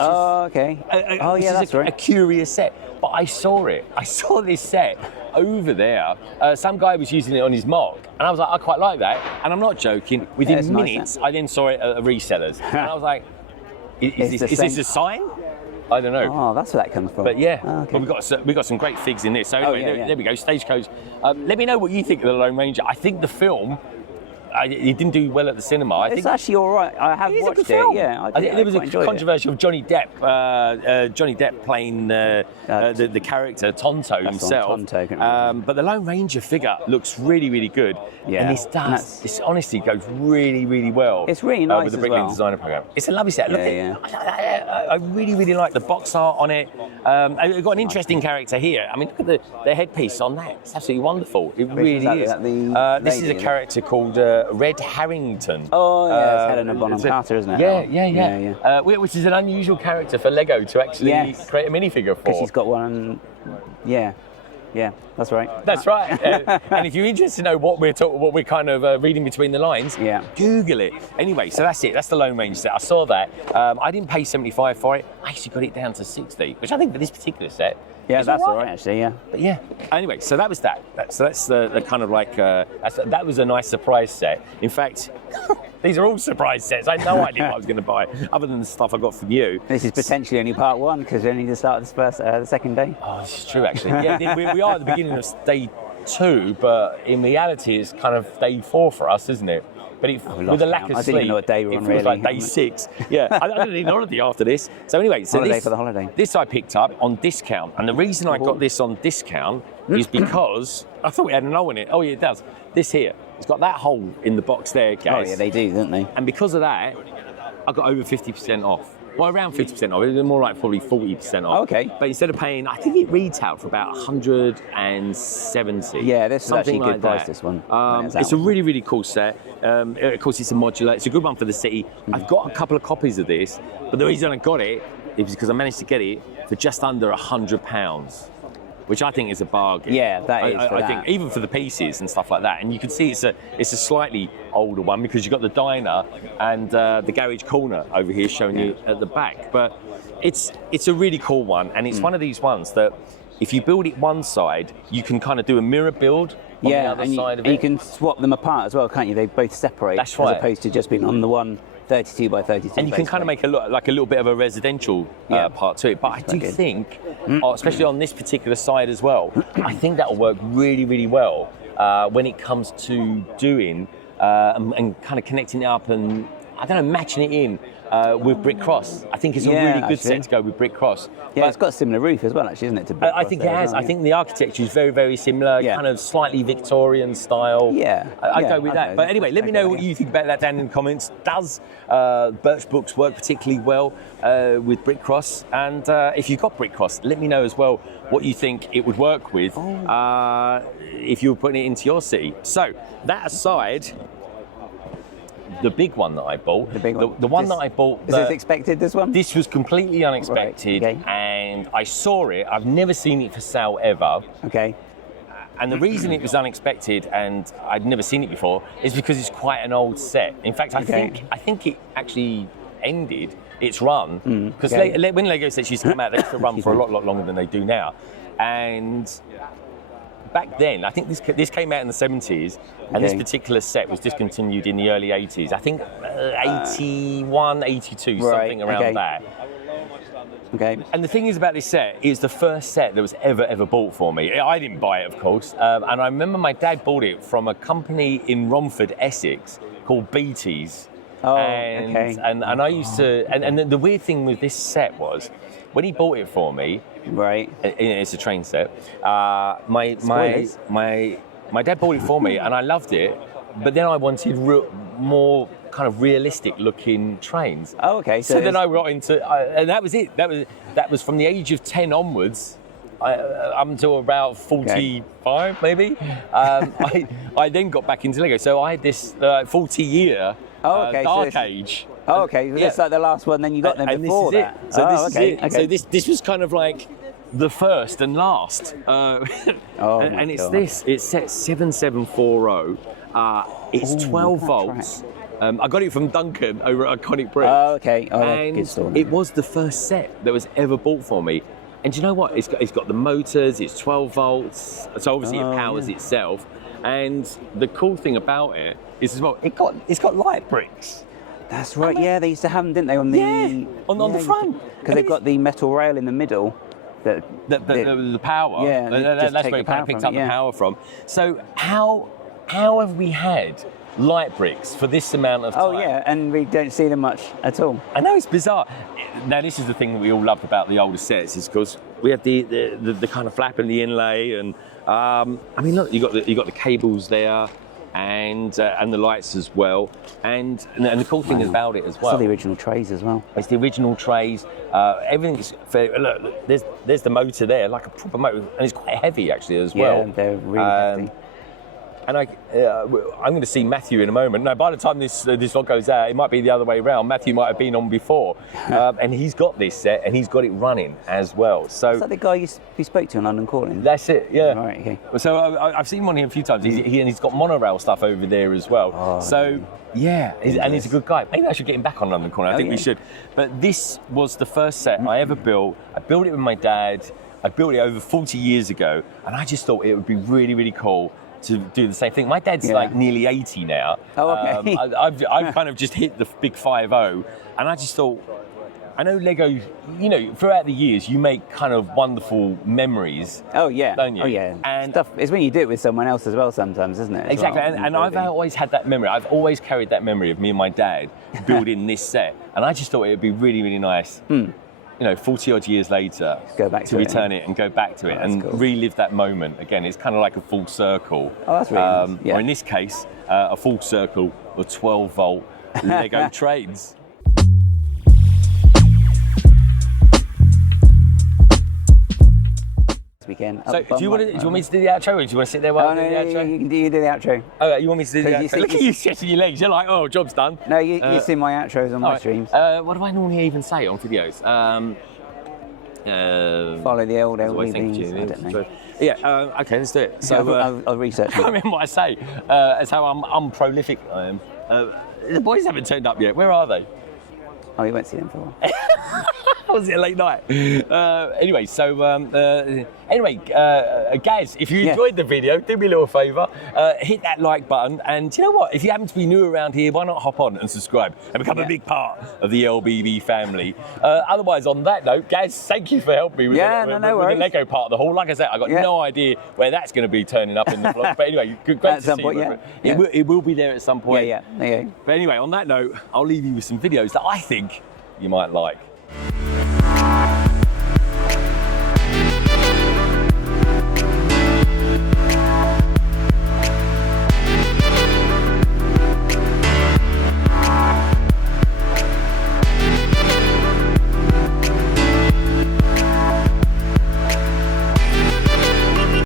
Okay. That's right. A curious set. But I saw it. I saw this set over there. Some guy was using it on his MOC, and I was like, I quite like that. And I'm not joking. Within minutes, I then saw it at resellers, and I was like, is this a sign? I don't know. Oh, that's where that comes from. But yeah, but we've got some great figs in this. So anyway, there we go. Stagecoach. Let me know what you think of the Lone Ranger. I think the film. It didn't do well at the cinema. It's actually all right. I have watched it. Yeah, I think there was a controversy of Johnny Depp. Johnny Depp playing the character Tonto himself. But the Lone Ranger figure looks really, really good. Yeah, and this honestly goes really, really well. It's really nice with the Bricklink Designer Program. It's a lovely set. Look I really, really like the box art on it. It's got an interesting character here. I mean, look at the headpiece on that. It's absolutely wonderful. It really is. This is a character called Red Harrington. Oh, yeah, it's Helena Bonham Carter, isn't it? Yeah. Which is an unusual character for Lego to actually create a minifigure for. Because she's got one. Yeah, that's right. That's right. And if you're interested to know what we're kind of reading between the lines, Google it. Anyway, so that's it. That's the Lone Ranger set. I saw that. I didn't pay $75 for it. I actually got it down to $60, which I think for this particular set. Yeah, that's all right, actually, yeah. But yeah, anyway, so that was that. That's the kind of like, that was a nice surprise set. In fact, these are all surprise sets. I had no idea what I was going to buy, other than the stuff I got from you. This is potentially only part one, because we only just started the second day. Oh, this is true, actually. Yeah, we are at the beginning of day 2, but in reality, it's kind of day 4 for us, isn't it? But with a lack of sleep, I didn't even know what day we're on, it feels really. like day 6. Yeah, I don't need holiday after this. So anyway, holiday for the holiday. This I picked up on discount, and the reason I got this on discount is because I thought it had an hole in it. Oh yeah, it does. This here, it's got that hole in the box there, guys. Oh yeah, they do, don't they? And because of that, I got over 50% off. Well, around 50% off. It was more like probably 40% off. Okay. But instead of paying, I think it retailed for about 170. Yeah, this is actually a like good price, this one. It's a really, really cool set. Of course, it's a modular. It's a good one for the city. I've got a couple of copies of this, but the reason I got it is because I managed to get it for just under £100. Which I think is a bargain. Yeah, that is. I think even for the pieces and stuff like that, and you can see it's a slightly older one because you've got the diner and the garage corner over here showing you at the back. But it's a really cool one, and it's one of these ones that if you build it one side, you can kind of do a mirror build on the other side of it. And you can swap them apart as well, can't you? They both separate. That's right. As opposed to just being on the one 32 by 32. And you can kind of make a little bit of a residential part to it. But I do think, especially on this particular side as well, I think that will work really, really well when it comes to doing and kind of connecting it up and, I don't know, matching it in with Brick Cross. I think it's a really good set to go with Brick Cross. Yeah, but it's got a similar roof as well, actually, isn't it? To Brick I think it has. I think the architecture is very, very similar, kind of slightly Victorian style. Yeah. I'd go with that. But anyway, let me know what you think about that down in the comments. Does Birch Books work particularly well with Brick Cross? And if you've got Brick Cross, let me know as well what you think it would work with if you were putting it into your city. So, that aside, the big one that I bought. The one that I bought. Is this expected, this one? This was completely unexpected, and I saw it. I've never seen it for sale ever. Okay. And the reason it was unexpected and I'd never seen it before is because it's quite an old set. In fact, I think it actually ended its run because when Lego sets used to come out, they used to run for a lot longer than they do now. And back then, I think this came out in the 70s, and this particular set was discontinued in the early 80s. I think 81, 82, something around that. Okay. And the thing is about this set, it's the first set that was ever bought for me. I didn't buy it, of course, and I remember my dad bought it from a company in Romford, Essex, called BT's. Oh, and, okay. And I used to, and the weird thing with this set was, when he bought it for me, right? It's a train set. My dad bought it for me, and I loved it. But then I wanted more kind of realistic looking trains. Oh, okay. So then I got into, and that was it. That was from the age of 10 onwards. Up until about 45, maybe. I then got back into Lego. So I had this 40-year Dark Age. Oh, okay. So it's like the last one. Then you got them before that. So this is it. So this was kind of like the first and last. And it's this. It's set 7740. It's 12 volts. I got it from Duncan over at Iconic Bricks. Oh, okay. Oh, and good story. it was the first set that was ever bought for me. And do you know what? It's got the motors, it's 12 volts, so obviously it powers itself. And the cool thing about it is as well, it's got light bricks. That's right, yeah, they used to have them, didn't they, on the on the front. Because they've got the metal rail in the middle. The power. Yeah, that's where it kind of picks up the power from. So how have we had light bricks for this amount of time? Oh yeah, and we don't see them much at all. I know, it's bizarre. Now this is the thing that we all loved about the older sets, is because we had the kind of flap and the inlay, and I mean, look, you got the cables there, and the lights as well, and the cool thing about it as well. It's the original trays as well. It's the original trays. Everything's fair. Look, there's the motor there, like a proper motor, and it's quite heavy actually as well. Yeah, they're really hefty. And I'm going to see Matthew in a moment. No, by the time this vlog goes out, it might be the other way around. Matthew might have been on before, and he's got this set and he's got it running as well. So is that the guy you spoke to in London Calling? That's it. Yeah. Right. Okay. So I've seen one here a few times. He's got monorail stuff over there as well. Oh, so yeah, and he's a good guy. Maybe I should get him back on London Calling. I think we should. But this was the first set I ever built. I built it with my dad. I built it over 40 years ago, and I just thought it would be really, really cool to do the same thing. My dad's like nearly 80 now. Oh, okay. I've kind of just hit the big 5-0, and I just thought, I know Lego, you know, throughout the years you make kind of wonderful memories. Oh yeah. Don't you? Oh yeah. And it's when you do it with someone else as well sometimes, isn't it? Exactly. And I've always had that memory. I've always carried that memory of me and my dad building this set, and I just thought it would be really, really nice. You know, 40 odd years later, go back to return it and go back to it and relive that moment again. It's kind of like a full circle. Oh, that's really nice. Or in this case, a full circle of 12 volt Lego trains. Weekend. So do you want me to do the outro, or do you want to sit there while I do the outro? You can do the outro. Oh, you want me to do the outro? Look at you stretching your legs. You're like, oh, job's done. No, you see my outros on my streams. What do I normally even say on videos? Follow the old LEDs. I don't know. Yeah. Okay, let's do it. So I'll research. I remember what I say. That's how unprolific I am. The boys haven't turned up yet. Where are they? Oh, you won't see them for a while. Was it a late night? Anyway, Gaz, if you enjoyed the video, do me a little favour, hit that like button, and you know what? If you happen to be new around here, why not hop on and subscribe and become a big part of the LBB family? Otherwise, on that note, Gaz, thank you for helping me with the Lego part of the haul. Like I said, I got no idea where that's going to be turning up in the vlog, but anyway, great to see you. It will be there at some point. Yeah. But anyway, on that note, I'll leave you with some videos that I think you might like.